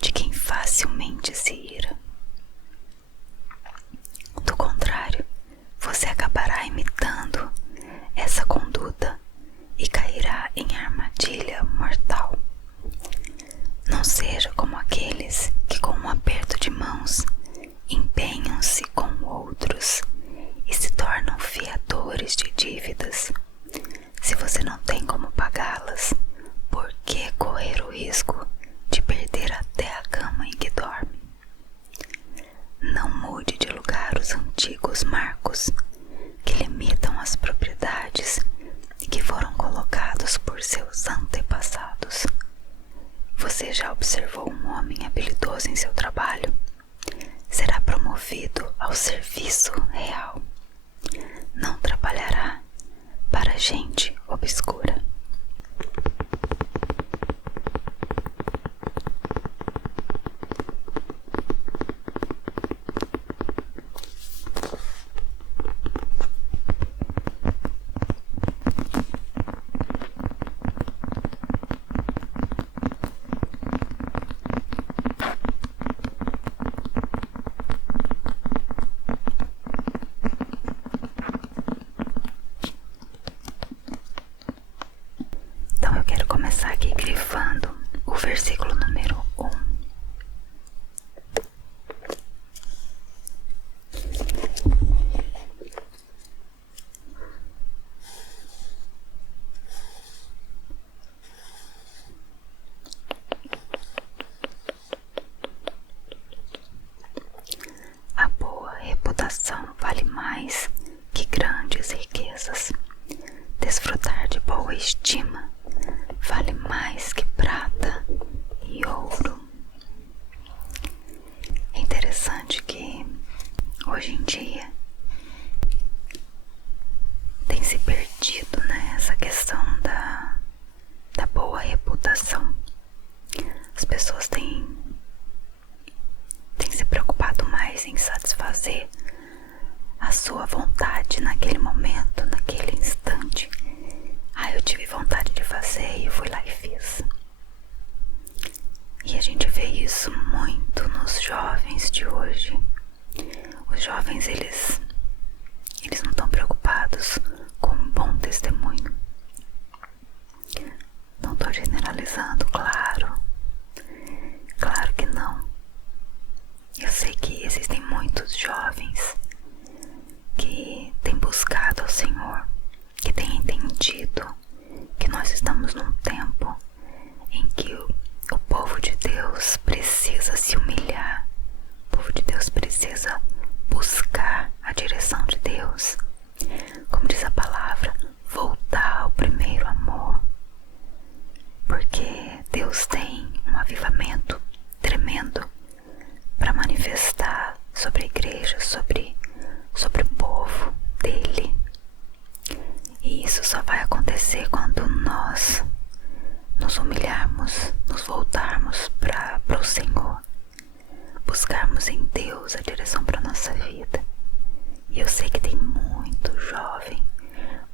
de quem facilmente se ira. Do contrário, você acabará imitando essa conduta e cairá em armadilha mortal. Não seja como aqueles que com um aperto de mãos empenham-se com outros e se tornam fiadores de dívidas. Se você não tem como pagá-las, por que correr o risco de perder até a cama em que dorme? Não mude de lugar os antigos marcos que limitam as propriedades que foram colocados por seus antepassados. Você já observou um homem habilidoso em seu trabalho? Será promovido ao serviço real. Não trabalhará para gente obscura. Então eu quero começar aqui grifando o versículo número 1. A boa reputação vale mais que grandes riquezas. Desfrutar de boa estima vale mais que prata se perdido, né? Essa questão da boa reputação. As pessoas têm se preocupado mais em satisfazer a sua vontade naquele momento, naquele instante. Eu tive vontade de fazer e eu fui lá e fiz. E a gente vê isso muito nos jovens de hoje. Os jovens, eles não estão preocupados com um bom testemunho. Não estou generalizando, claro que não. Eu sei que existem muitos jovens que têm buscado ao Senhor, que têm entendido que nós estamos num tempo em que o povo de Deus precisa se humilhar, o povo de Deus precisa buscar a direção de Deus. Como diz a palavra, voltar ao primeiro amor. Porque Deus tem um avivamento tremendo para manifestar sobre a igreja, sobre o povo dele. E isso só vai acontecer quando nós nos humilharmos, nos voltarmos para o Senhor, buscarmos em Deus a direção para nossa vida. E eu sei que tem muito jovem,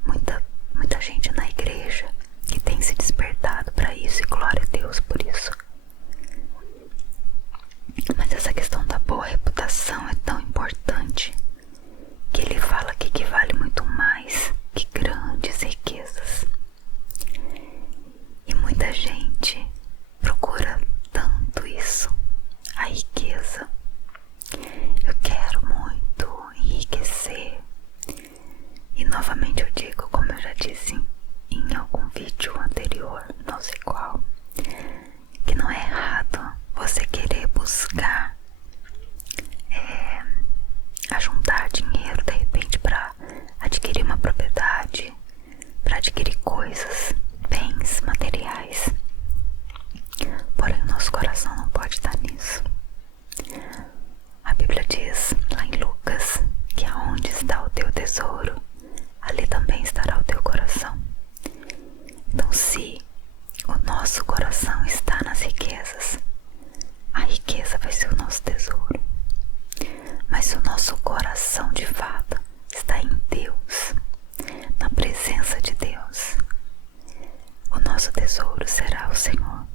muita gente na igreja que tem se despertado para isso, e glória a Deus por isso. Mas essa questão da boa reputação é tão importante que ele fala aqui que vale muito mais que grandes riquezas. E muita gente procura tanto isso, a riqueza. Eu quero muito enriquecer. E novamente eu digo, como eu já disse em algum vídeo anterior, não sei qual, que não é errado você querer buscar ajuntar dinheiro de repente para adquirir uma propriedade, para adquirir coisas, bens materiais. Porém, o nosso coração não pode estar nisso. A Bíblia diz lá em Lucas que aonde está o teu tesouro, ali também estará o teu coração. Então, se o nosso coração está nas riquezas, a riqueza vai ser o nosso tesouro. Mas se o nosso coração de fato está em Deus, na presença de Deus, o nosso tesouro será o Senhor.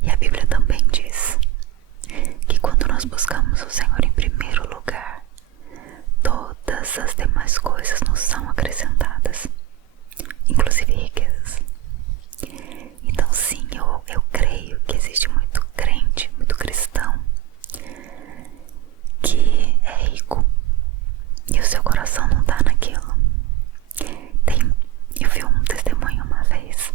E a Bíblia também diz que quando nós buscamos o Senhor em primeiro lugar, todas as demais coisas nos são acrescentadas, inclusive riquezas. Então sim, eu creio que existe muito crente, muito cristão que é rico e o seu coração não está naquilo. Eu vi um testemunho uma vez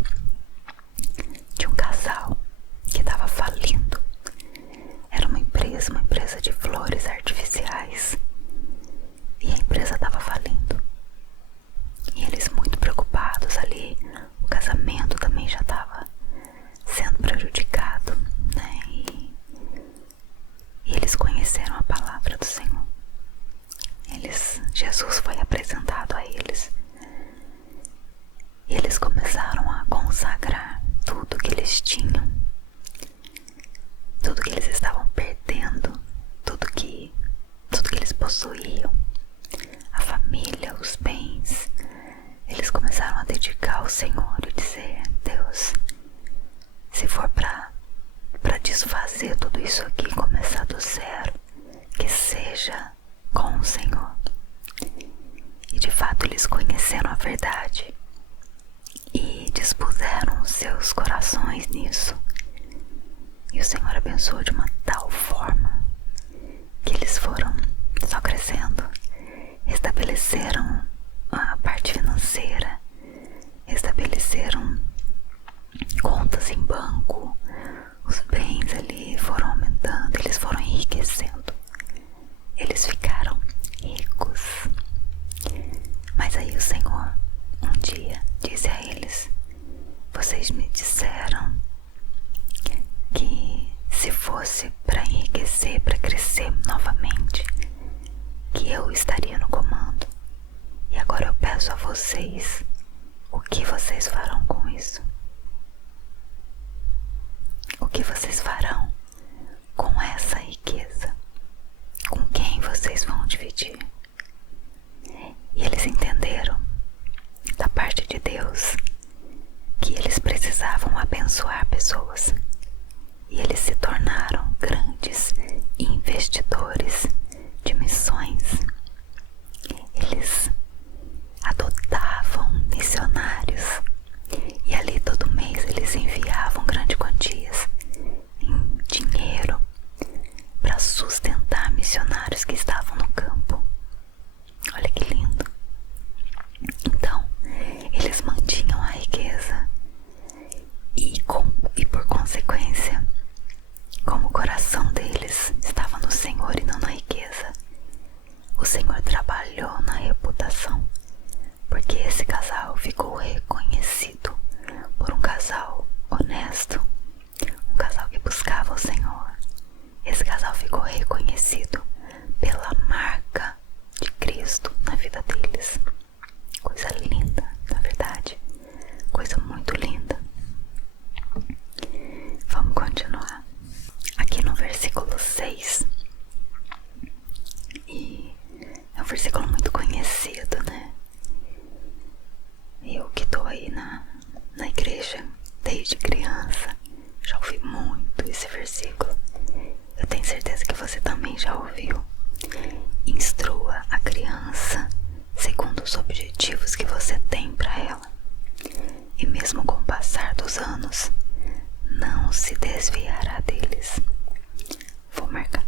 de um casal que estava falindo. Era uma empresa de flores artificiais, e a empresa estava falindo. E eles muito preocupados ali, o casamento também já estava sendo prejudicado, né? E eles conheceram a palavra do Senhor. Jesus foi apresentado a eles. E eles começaram a consagrar tudo que eles tinham, tudo que eles estavam perdendo, tudo que eles possuíam, a família, os bens. Eles começaram a dedicar ao Senhor e dizer: Deus, se for para desfazer tudo isso aqui, começar do zero, que seja com o Senhor. E de fato eles conheceram a verdade e dispuseram os seus corações nisso. E o Senhor abençoou de uma tal forma que eles foram só crescendo, estabeleceram a parte financeira, estabeleceram contas em banco, os bens ali foram aumentando, eles foram enriquecendo, eles ficaram ricos. Mas aí o Senhor um dia disse a eles: vocês me disseram que se fosse para enriquecer, para crescer novamente, que eu estaria no comando. E E agora eu peço a vocês, o que vocês farão com isso? O que vocês farão com essa riqueza? Com quem vocês vão dividir? E eles entenderam da parte de Deus que eles precisavam abençoar pessoas. E eles se tornaram grandes investidores de missões. Eles adotavam missionários e ali todo mês eles enviavam grandes quantias em dinheiro para sustentar missionários que estavam no campo. Olha que lindo. Então, eles mantinham a riqueza e por consequência, como o coração deles estava no Senhor e não na riqueza, o Senhor trabalhou na reputação, porque esse casal ficou reconhecido por um casal honesto, um casal que buscava o Senhor. Esse casal ficou reconhecido pela marca de Cristo na vida deles. Coisa linda, na verdade, coisa muito linda. Vamos continuar aqui no versículo 6. E é um versículo muito conhecido, né? Eu que tô aí na igreja desde criança, já ouvi muito esse versículo. Eu tenho certeza que você também já ouviu. Instrua a criança segundo os objetivos que você tem para ela. E mesmo com o passar dos anos, não se desviará deles. Vou marcar.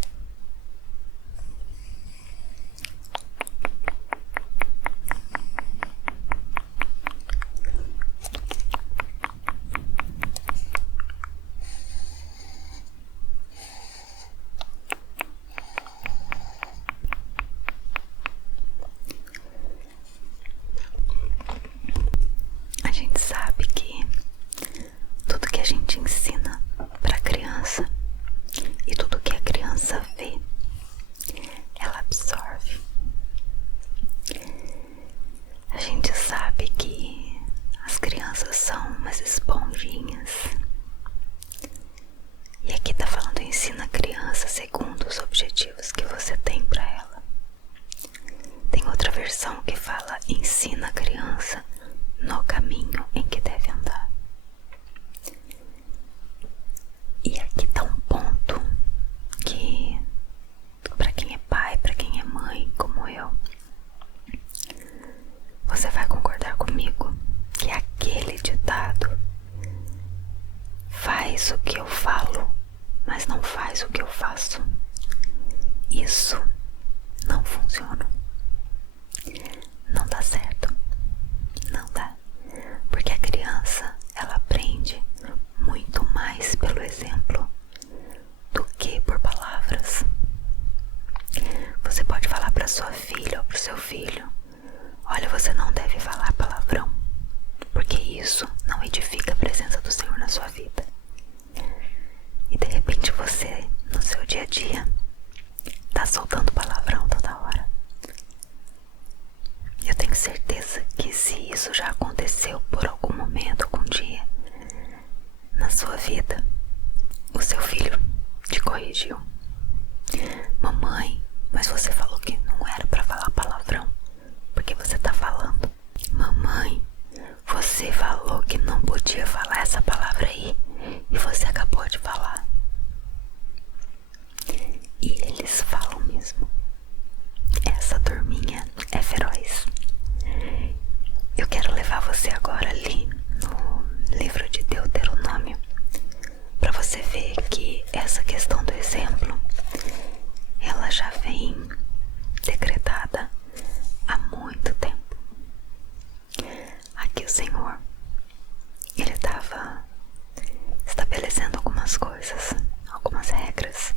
A gente sabe que tudo que a gente ensina para a criança e tudo que a criança vê, ela absorve. A gente sabe que as crianças são umas esponjinhas. E aqui tá falando ensina a criança segundo os objetivos que você tem para ela. Tem outra versão que fala ensina a criança no caminho em que deve andar. E aqui tá um ponto que, para quem é pai, para quem é mãe, como eu, você vai concordar comigo que aquele ditado faz o que eu falo, mas não faz o que eu faço. Isso não funciona. Não dá certo. Não dá. Porque a criança, ela aprende muito mais pelo exemplo do que por palavras. Você pode falar para sua filha ou para o seu filho: olha, você não deve falar palavrão, porque isso não edifica a presença do Senhor na sua vida. E de repente você, no seu dia a dia, tá soltando palavrão toda hora. Eu tenho certeza que se isso já aconteceu por algum momento, algum dia na sua vida, o seu filho te corrigiu. Mamãe, mas você falou que não era para falar palavrão, porque você tá falando. Mamãe, você falou que não podia falar essa palavra aí e você acabou de falar. E eles falam mesmo. Essa turminha é feroz. Eu quero levar você agora ali no livro de Deuteronômio, para você ver que essa questão do exemplo, ela já vem decretada há muito tempo. Aqui o Senhor, ele estava estabelecendo algumas coisas, algumas regras,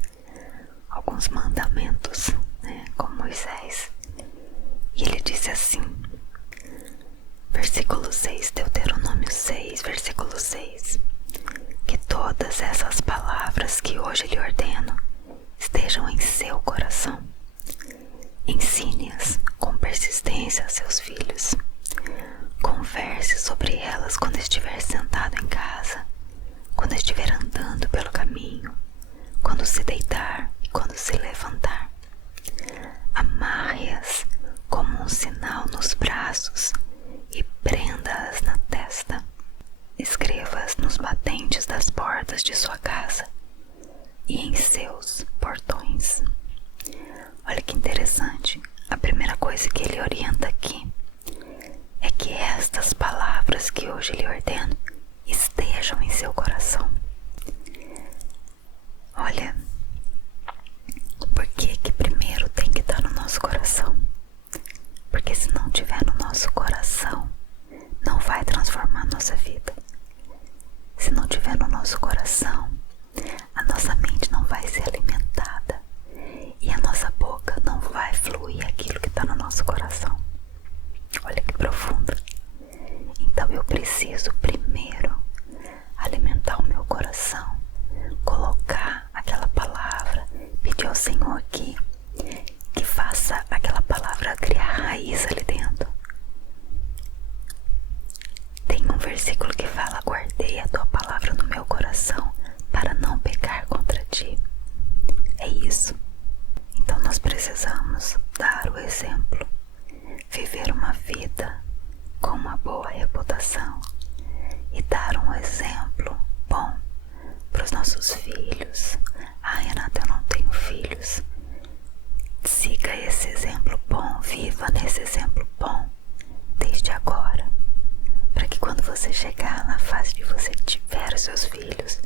alguns mandamentos, né, com Moisés. E ele disse assim, versículo 6, Deuteronômio 6, versículo 6: que todas essas palavras que hoje lhe ordeno estejam em seu coração. Ensine-as com persistência a seus filhos. Converse sobre elas quando estiver sentado em casa, quando estiver andando pelo caminho, quando se deitar e quando se levantar. Amarre-as como um sinal nos braços e prenda-as na testa. Escreva-as nos batentes das portas de sua casa e em seus portões. Olha que interessante, a primeira coisa que ele orienta aqui é que estas palavras que hoje lhe ordeno estejam em seu coração. Olha, por que que primeiro tem que estar no nosso coração? Porque se não tiver no nosso coração, não vai transformar a nossa vida. Se não tiver no nosso coração, a nossa mente não vai ser alimentada e a nossa boca não vai fluir aquilo que está no nosso coração. Olha que profundo. Então eu preciso primeiro alimentar o meu coração, colocar aquela palavra, pedir ao Senhor que faça aquela palavra criar raiz ali dentro. Tem um versículo que fala: guardei a tua palavra no meu coração para não pecar contra ti. É isso. Então nós precisamos dar o exemplo, viver uma vida com uma boa reputação e dar um exemplo bom para os nossos filhos. Ah, Renata, eu não tenho filhos. Siga esse exemplo bom, viva nesse exemplo bom desde agora, para que quando você chegar na fase de você tiver os seus filhos,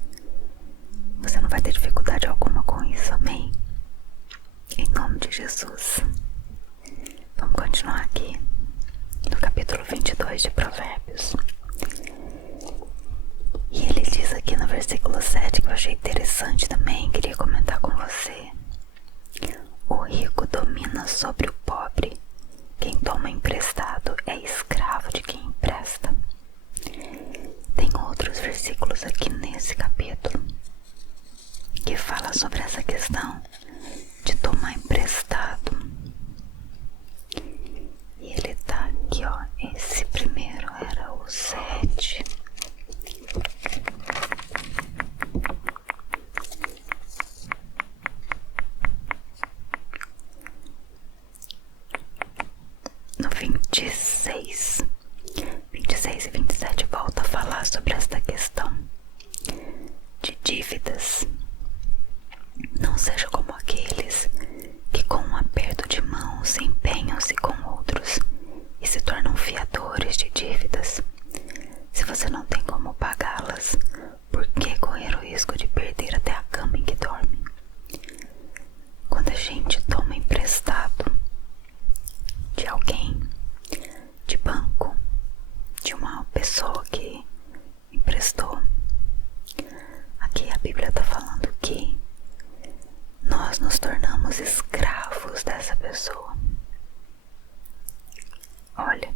você não vai ter dificuldade alguma com isso, amém? Em nome de Jesus. Vamos continuar aqui no capítulo 22 de Provérbios. E ele diz aqui no versículo 7, que eu achei interessante também, queria comentar com você: o rico domina sobre o pobre, quem toma emprestado é escravo de quem empresta. Tem outros versículos aqui nesse capítulo que fala sobre essa questão de tomar emprestado. E ele tá aqui, ó. Esse primeiro era o 7. No 26 e 27 volta a falar sobre esta questão de dívidas. Não seja como aqueles que com um aperto de mãos empenham-se com outros e se tornam fiadores de dívidas. Se você não tem como pagá-las, por que correr o risco de perder até a cama em que dorme? Quando a gente toma emprestado de alguém, de banco, de uma pessoa que emprestou, aqui a Bíblia está falando que nós nos tornamos escravos dessa pessoa. Olha,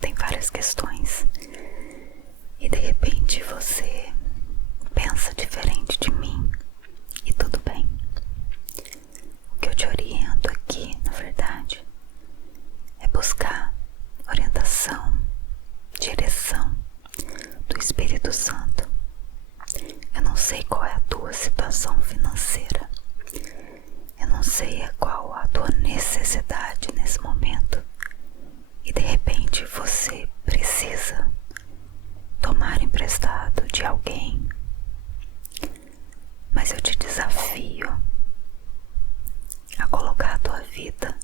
tem várias questões e de repente você pensa diferente de mim e tudo bem. O que eu te oriento aqui, na verdade, é buscar orientação, direção do Espírito Santo. Eu não sei qual é a tua situação financeira, eu não sei qual a tua necessidade nesse momento, e de repente você precisa tomar emprestado de alguém, mas eu te desafio a colocar a tua vida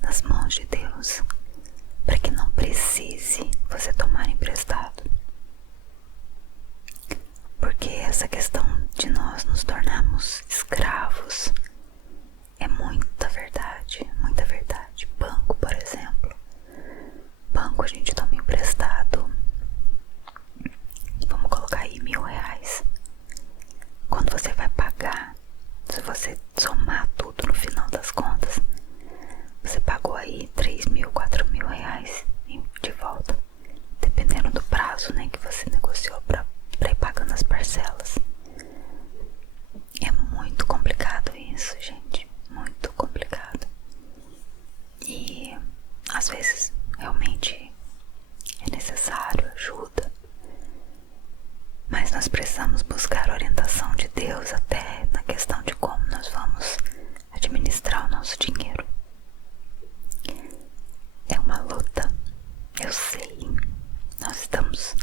nas mãos de Deus, para que não precise você tomar emprestado. Porque essa questão de nós nos tornarmos escravos é muita verdade, muita verdade. Banco, por exemplo. Banco, a gente toma emprestado, vamos colocar aí R$1.000. Quando você vai pagar, se você somar tudo no final das contas, você pagou aí R$3.000, R$4.000 de volta, dependendo do prazo, né, que você negociou para ir pagando as parcelas. É muito complicado isso, gente, muito complicado. Eu sei, nós estamos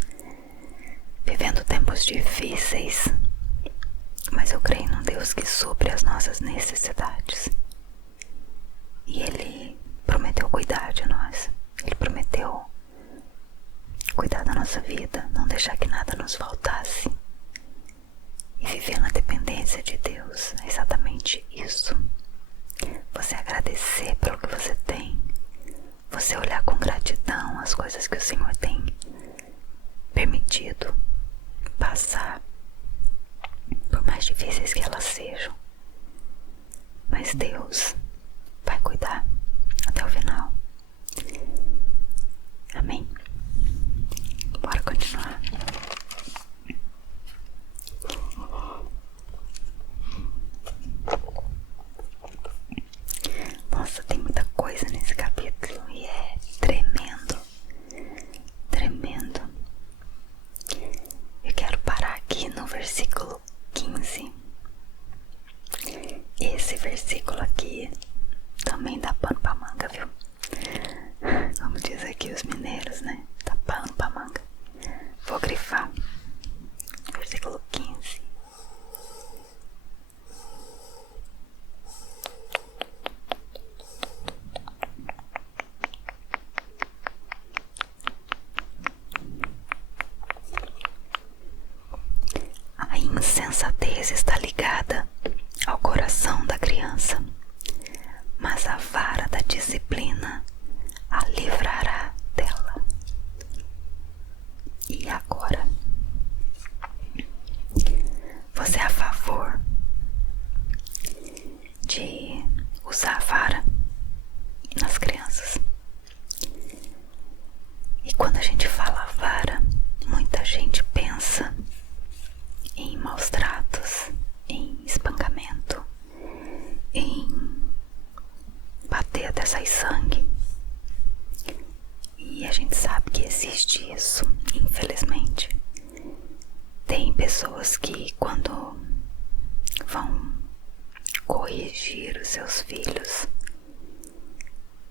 vivendo tempos difíceis, mas eu creio num Deus que supre as nossas necessidades. E Ele prometeu cuidar de nós. Ele prometeu cuidar da nossa vida, não deixar que nada nos faltasse. E viver na dependência de Deus é exatamente isso. Você agradecer pelo que você tem. Você olhar com gratidão as coisas que o Senhor tem permitido passar, por mais difíceis que elas sejam. Mas Deus vai cuidar até o final. Amém? Bora continuar. Nossa, tem muita coisa nesse capítulo e é tremendo, tremendo. Eu quero parar aqui no versículo 15. Esse versículo aqui também dá pano pra manga, viu? Como diz aqui os mineiros, né? Dá pano pra manga. Vou grifar. Versículo 15. A insensatez está ligada ao coração da criança, mas a vara da disciplina a livrará dela. E agora? Você é a favor de usar a vara nas crianças? E quando a gente fala vara, muita gente pensa em maus tratos, em espancamento, em bater até sair sangue. E a gente sabe que existe isso, infelizmente. Tem pessoas que, quando vão corrigir os seus filhos,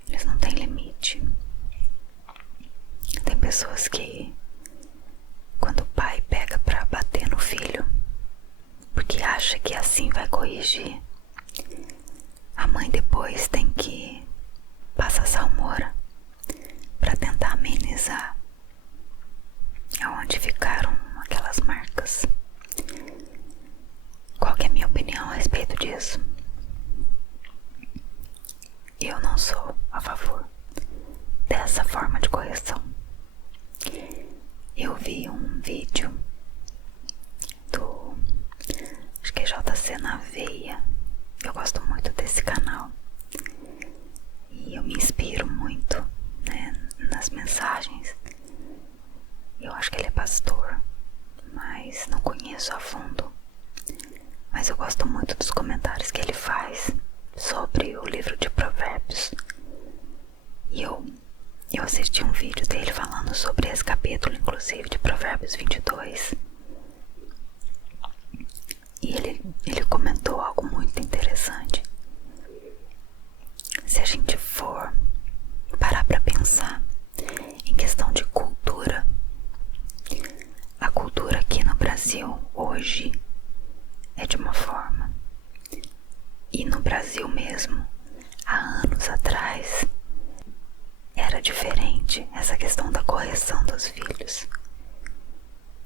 eles não têm limite. Tem pessoas que, quando o pai pega pra bater no filho, porque acha que assim vai corrigir, a mãe depois tem que passar salmoura pra tentar amenizar aonde ficaram aquelas marcas. Qual que é a minha opinião a respeito disso? Eu não sou a favor dessa forma de correção. Eu vi um vídeo do, acho que é JC na Veia. Eu gosto muito desse canal e eu me inspiro muito, né, nas mensagens. Eu acho que ele é pastor, mas não conheço a fundo. Mas eu gosto muito dos comentários que ele faz sobre o livro de Provérbios. E eu assisti um vídeo dele falando sobre esse capítulo, inclusive, de Provérbios 22. E ele comentou algo muito interessante. Se a gente for parar pra pensar em questão de cultura, a cultura aqui no Brasil hoje é de uma forma, e no Brasil mesmo, há anos atrás, era diferente essa questão da correção dos filhos.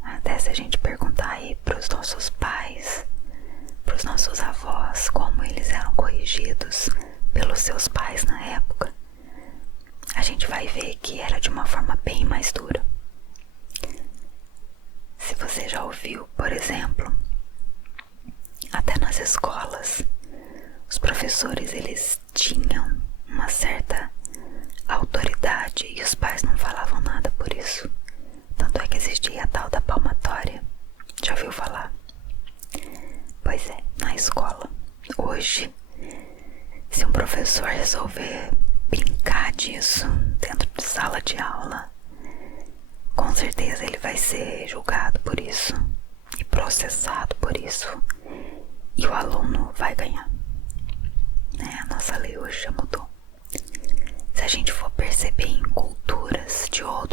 Até se a gente perguntar aí pros nossos pais, pros nossos avós, como eles eram corrigidos pelos seus pais na época, a gente vai ver que era de uma forma bem mais dura. Se você já ouviu, por exemplo, até nas escolas, os professores, eles tinham uma certa autoridade e os pais não falavam nada por isso. Tanto é que existia a tal da palmatória. Já ouviu falar? Pois é, na escola, hoje, se um professor resolver brincar disso dentro de sala de aula, com certeza ele vai ser julgado por isso e processado por isso, e o aluno vai ganhar, né? A nossa lei hoje já mudou. Se a gente for perceber em culturas de outros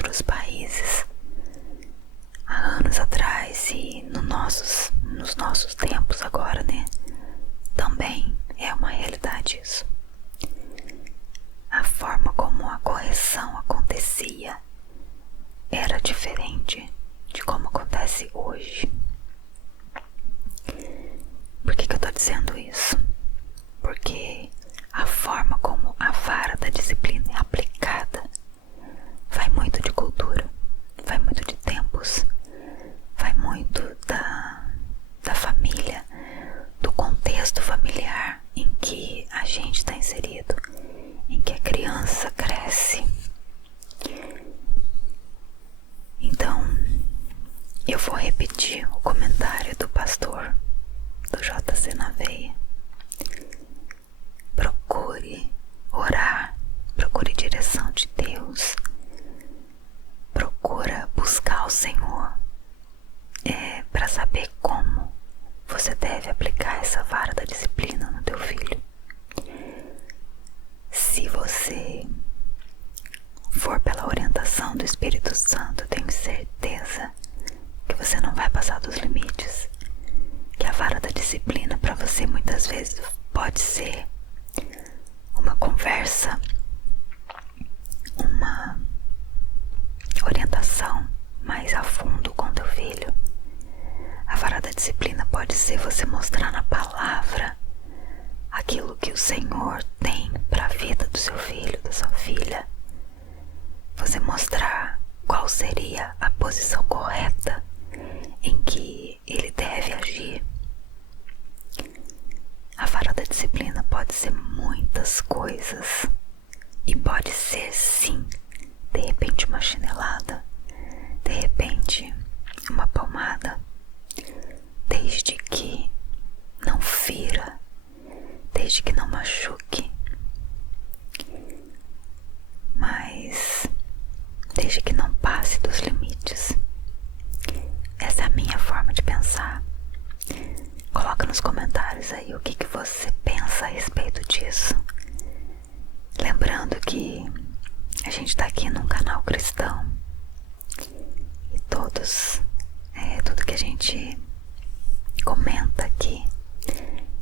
diferente de como acontece hoje. Por que eu tô dizendo isso? Porque a forma como a vara da disciplina é aplicada vai muito de cultura, vai muito de tempos, vai muito da família, do contexto familiar em que a gente está inserido, em que a criança cresce. Então, eu vou repetir o comentário do pastor do JC na Veia. Procure orar, procure direção de Deus, procura buscar o Senhor para saber como você deve aplicar essa vara da disciplina no teu filho. Se você for pela orientação do Espírito Santo, eu tenho certeza que você não vai passar dos limites, que a vara da disciplina para você muitas vezes pode ser uma conversa, uma orientação mais a fundo com teu filho. A vara da disciplina pode ser você mostrar na palavra aquilo que o Senhor tem para a vida do seu filho, da sua filha. Você mostrar qual seria a posição correta em que ele deve agir. A vara da disciplina pode ser muitas coisas e pode ser, sim, de repente uma chinelada, de repente uma palmada, desde que não fira, desde que não machuque, mas desde que não passe dos limites. Essa é a minha forma de pensar. Coloca nos comentários aí o que você pensa a respeito disso. Lembrando que a gente tá aqui num canal cristão e tudo que a gente comenta aqui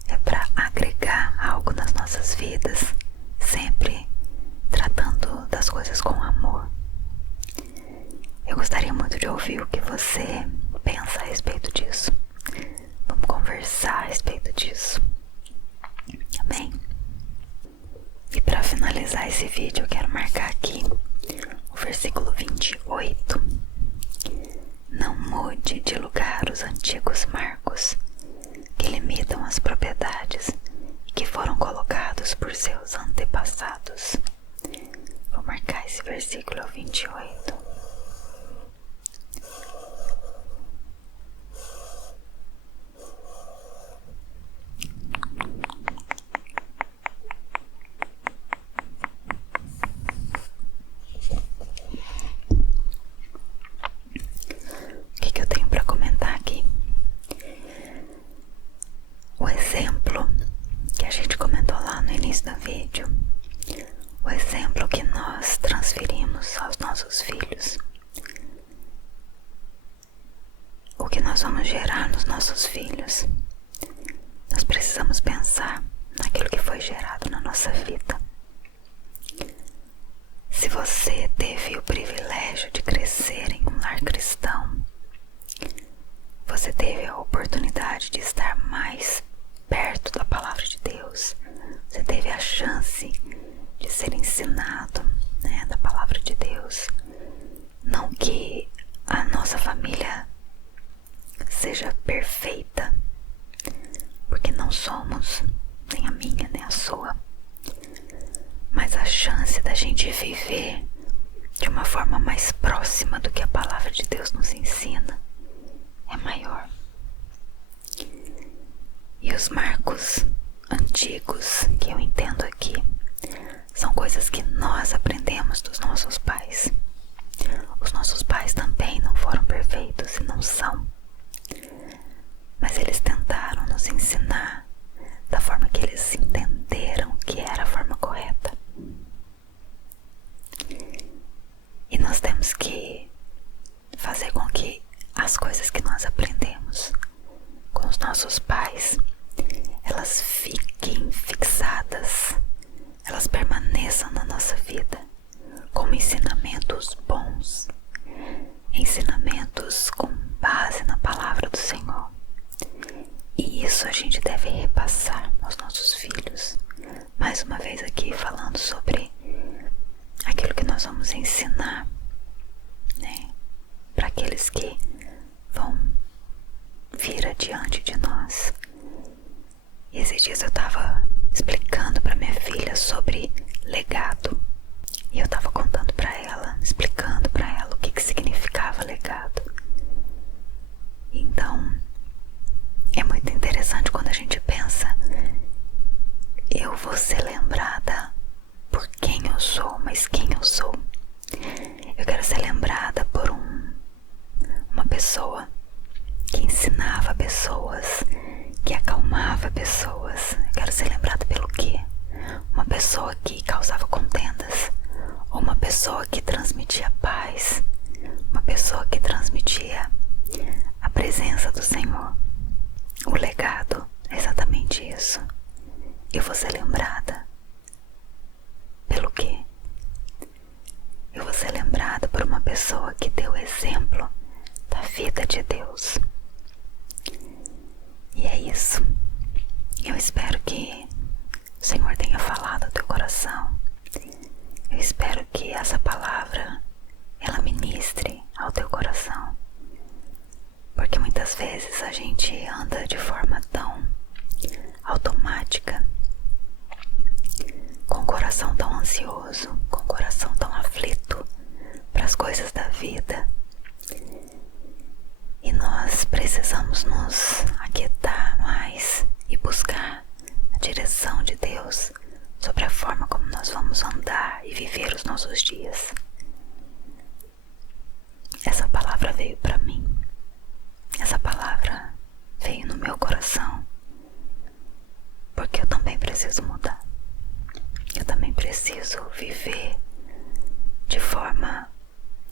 é para agregar algo nas nossas vidas, sempre tratando das coisas com amor. Eu gostaria muito de ouvir o que você pensa a respeito disso. Vamos conversar a respeito disso. Amém? E para finalizar esse vídeo, eu quero marcar aqui o versículo 28. Não mude de lugar os antigos marcos que limitam as propriedades e que foram colocados por seus antepassados. Vou marcar esse versículo 28. O que eu tenho para comentar aqui? O exemplo que a gente comentou lá no início do vídeo, o exemplo que nós transferimos aos nossos filhos, o que nós vamos gerar nos nossos filhos. Nós precisamos pensar naquilo que foi gerado na nossa vida. Se você teve o privilégio de crescer em um lar cristão, você teve a oportunidade de estar mais perto da palavra de Deus, você teve a chance de ser ensinado, da palavra de Deus. Não que a nossa família seja perfeita, porque não somos, nem a minha, nem a sua, mas a chance da gente viver de uma forma mais próxima do que a palavra de Deus nos ensina é maior. E os marcos antigos que eu entendo aqui são coisas que nós aprendemos dos nossos pais. Os nossos pais também não foram perfeitos e não são, mas eles tentaram nos ensinar da forma que eles entenderam que era a forma correta. E nós temos que fazer com que as coisas que nós aprendemos com os nossos pais, elas fiquem fixadas, elas permaneçam na nossa vida como ensinamentos bons, ensinamentos nos ensinar, né, para aqueles que vão vir adiante de nós. E esses dias eu estava explicando para minha filha sobre legado. E eu estava contando para ela, explicando para ela o que significava legado. Então, é muito interessante quando a gente pensa: eu vou ser lembrada por quem eu sou, mas quem eu sou? Eu quero ser lembrada por uma pessoa que ensinava pessoas, que acalmava pessoas. Eu quero ser lembrada pelo quê? Uma pessoa que causava contendas, ou uma pessoa que transmitia paz, uma pessoa que transmitia a presença do Senhor. O legado é exatamente isso. Eu vou ser lembrada pelo quê? Eu vou ser lembrada por uma pessoa que deu exemplo da vida de Deus. E é isso. Eu espero que o Senhor tenha falado ao teu coração. Eu espero que essa palavra ela ministre ao teu coração. Porque muitas vezes a gente anda de forma tão automática, com o coração tão ansioso, com o coração tão aflito para as coisas da vida. E nós precisamos nos aquietar mais e buscar a direção de Deus sobre a forma como nós vamos andar e viver os nossos dias. Essa palavra veio para mim. Essa palavra veio no meu coração. Porque eu também preciso mudar. Eu também preciso viver de forma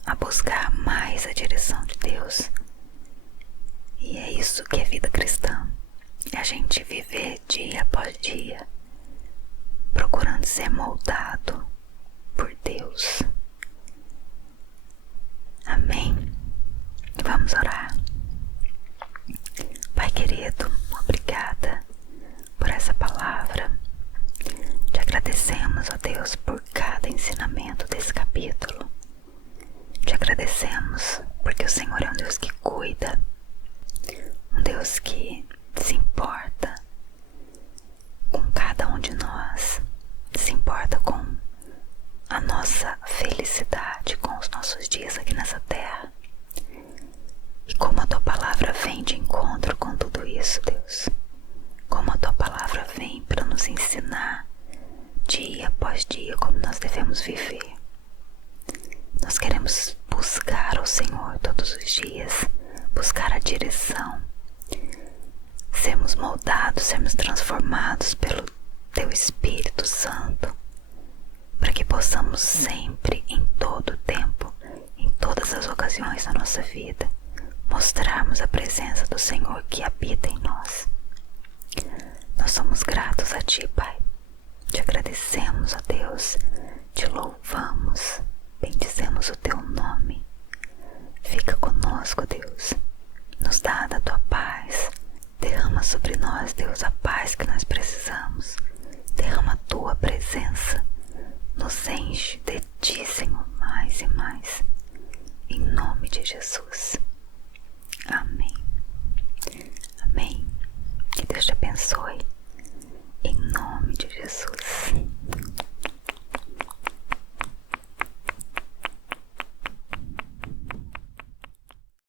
a buscar mais a direção de Deus. E é isso que é vida cristã. É a gente viver dia após dia, procurando ser moldado por Deus. Amém? Vamos orar. Pai querido, obrigada por essa palavra. Te agradecemos, ó Deus, por cada ensinamento desse capítulo. Te agradecemos porque o Senhor é um Deus que cuida, um Deus que se importa com cada um de nós, se importa com a nossa felicidade, com os nossos dias aqui nessa terra. E como a tua palavra vem de encontro com tudo isso, Deus. Como a tua palavra vem para nos ensinar dia após dia como nós devemos viver. Nós queremos buscar o Senhor todos os dias, buscar a direção, sermos moldados, sermos transformados pelo teu Espírito Santo, para que possamos sempre, em todo o tempo, em todas as ocasiões da nossa vida, mostrarmos a presença do Senhor que habita em nós. Nós somos gratos a Ti, Pai. Te agradecemos, ó Deus, te louvamos, bendizemos o Teu nome. Fica conosco, Deus, nos dá da Tua paz. Derrama sobre nós, Deus, a paz que nós precisamos. Derrama a Tua presença, nos enche de Ti, Senhor, mais e mais. Em nome de Jesus. Amém. Amém. Que Deus te abençoe.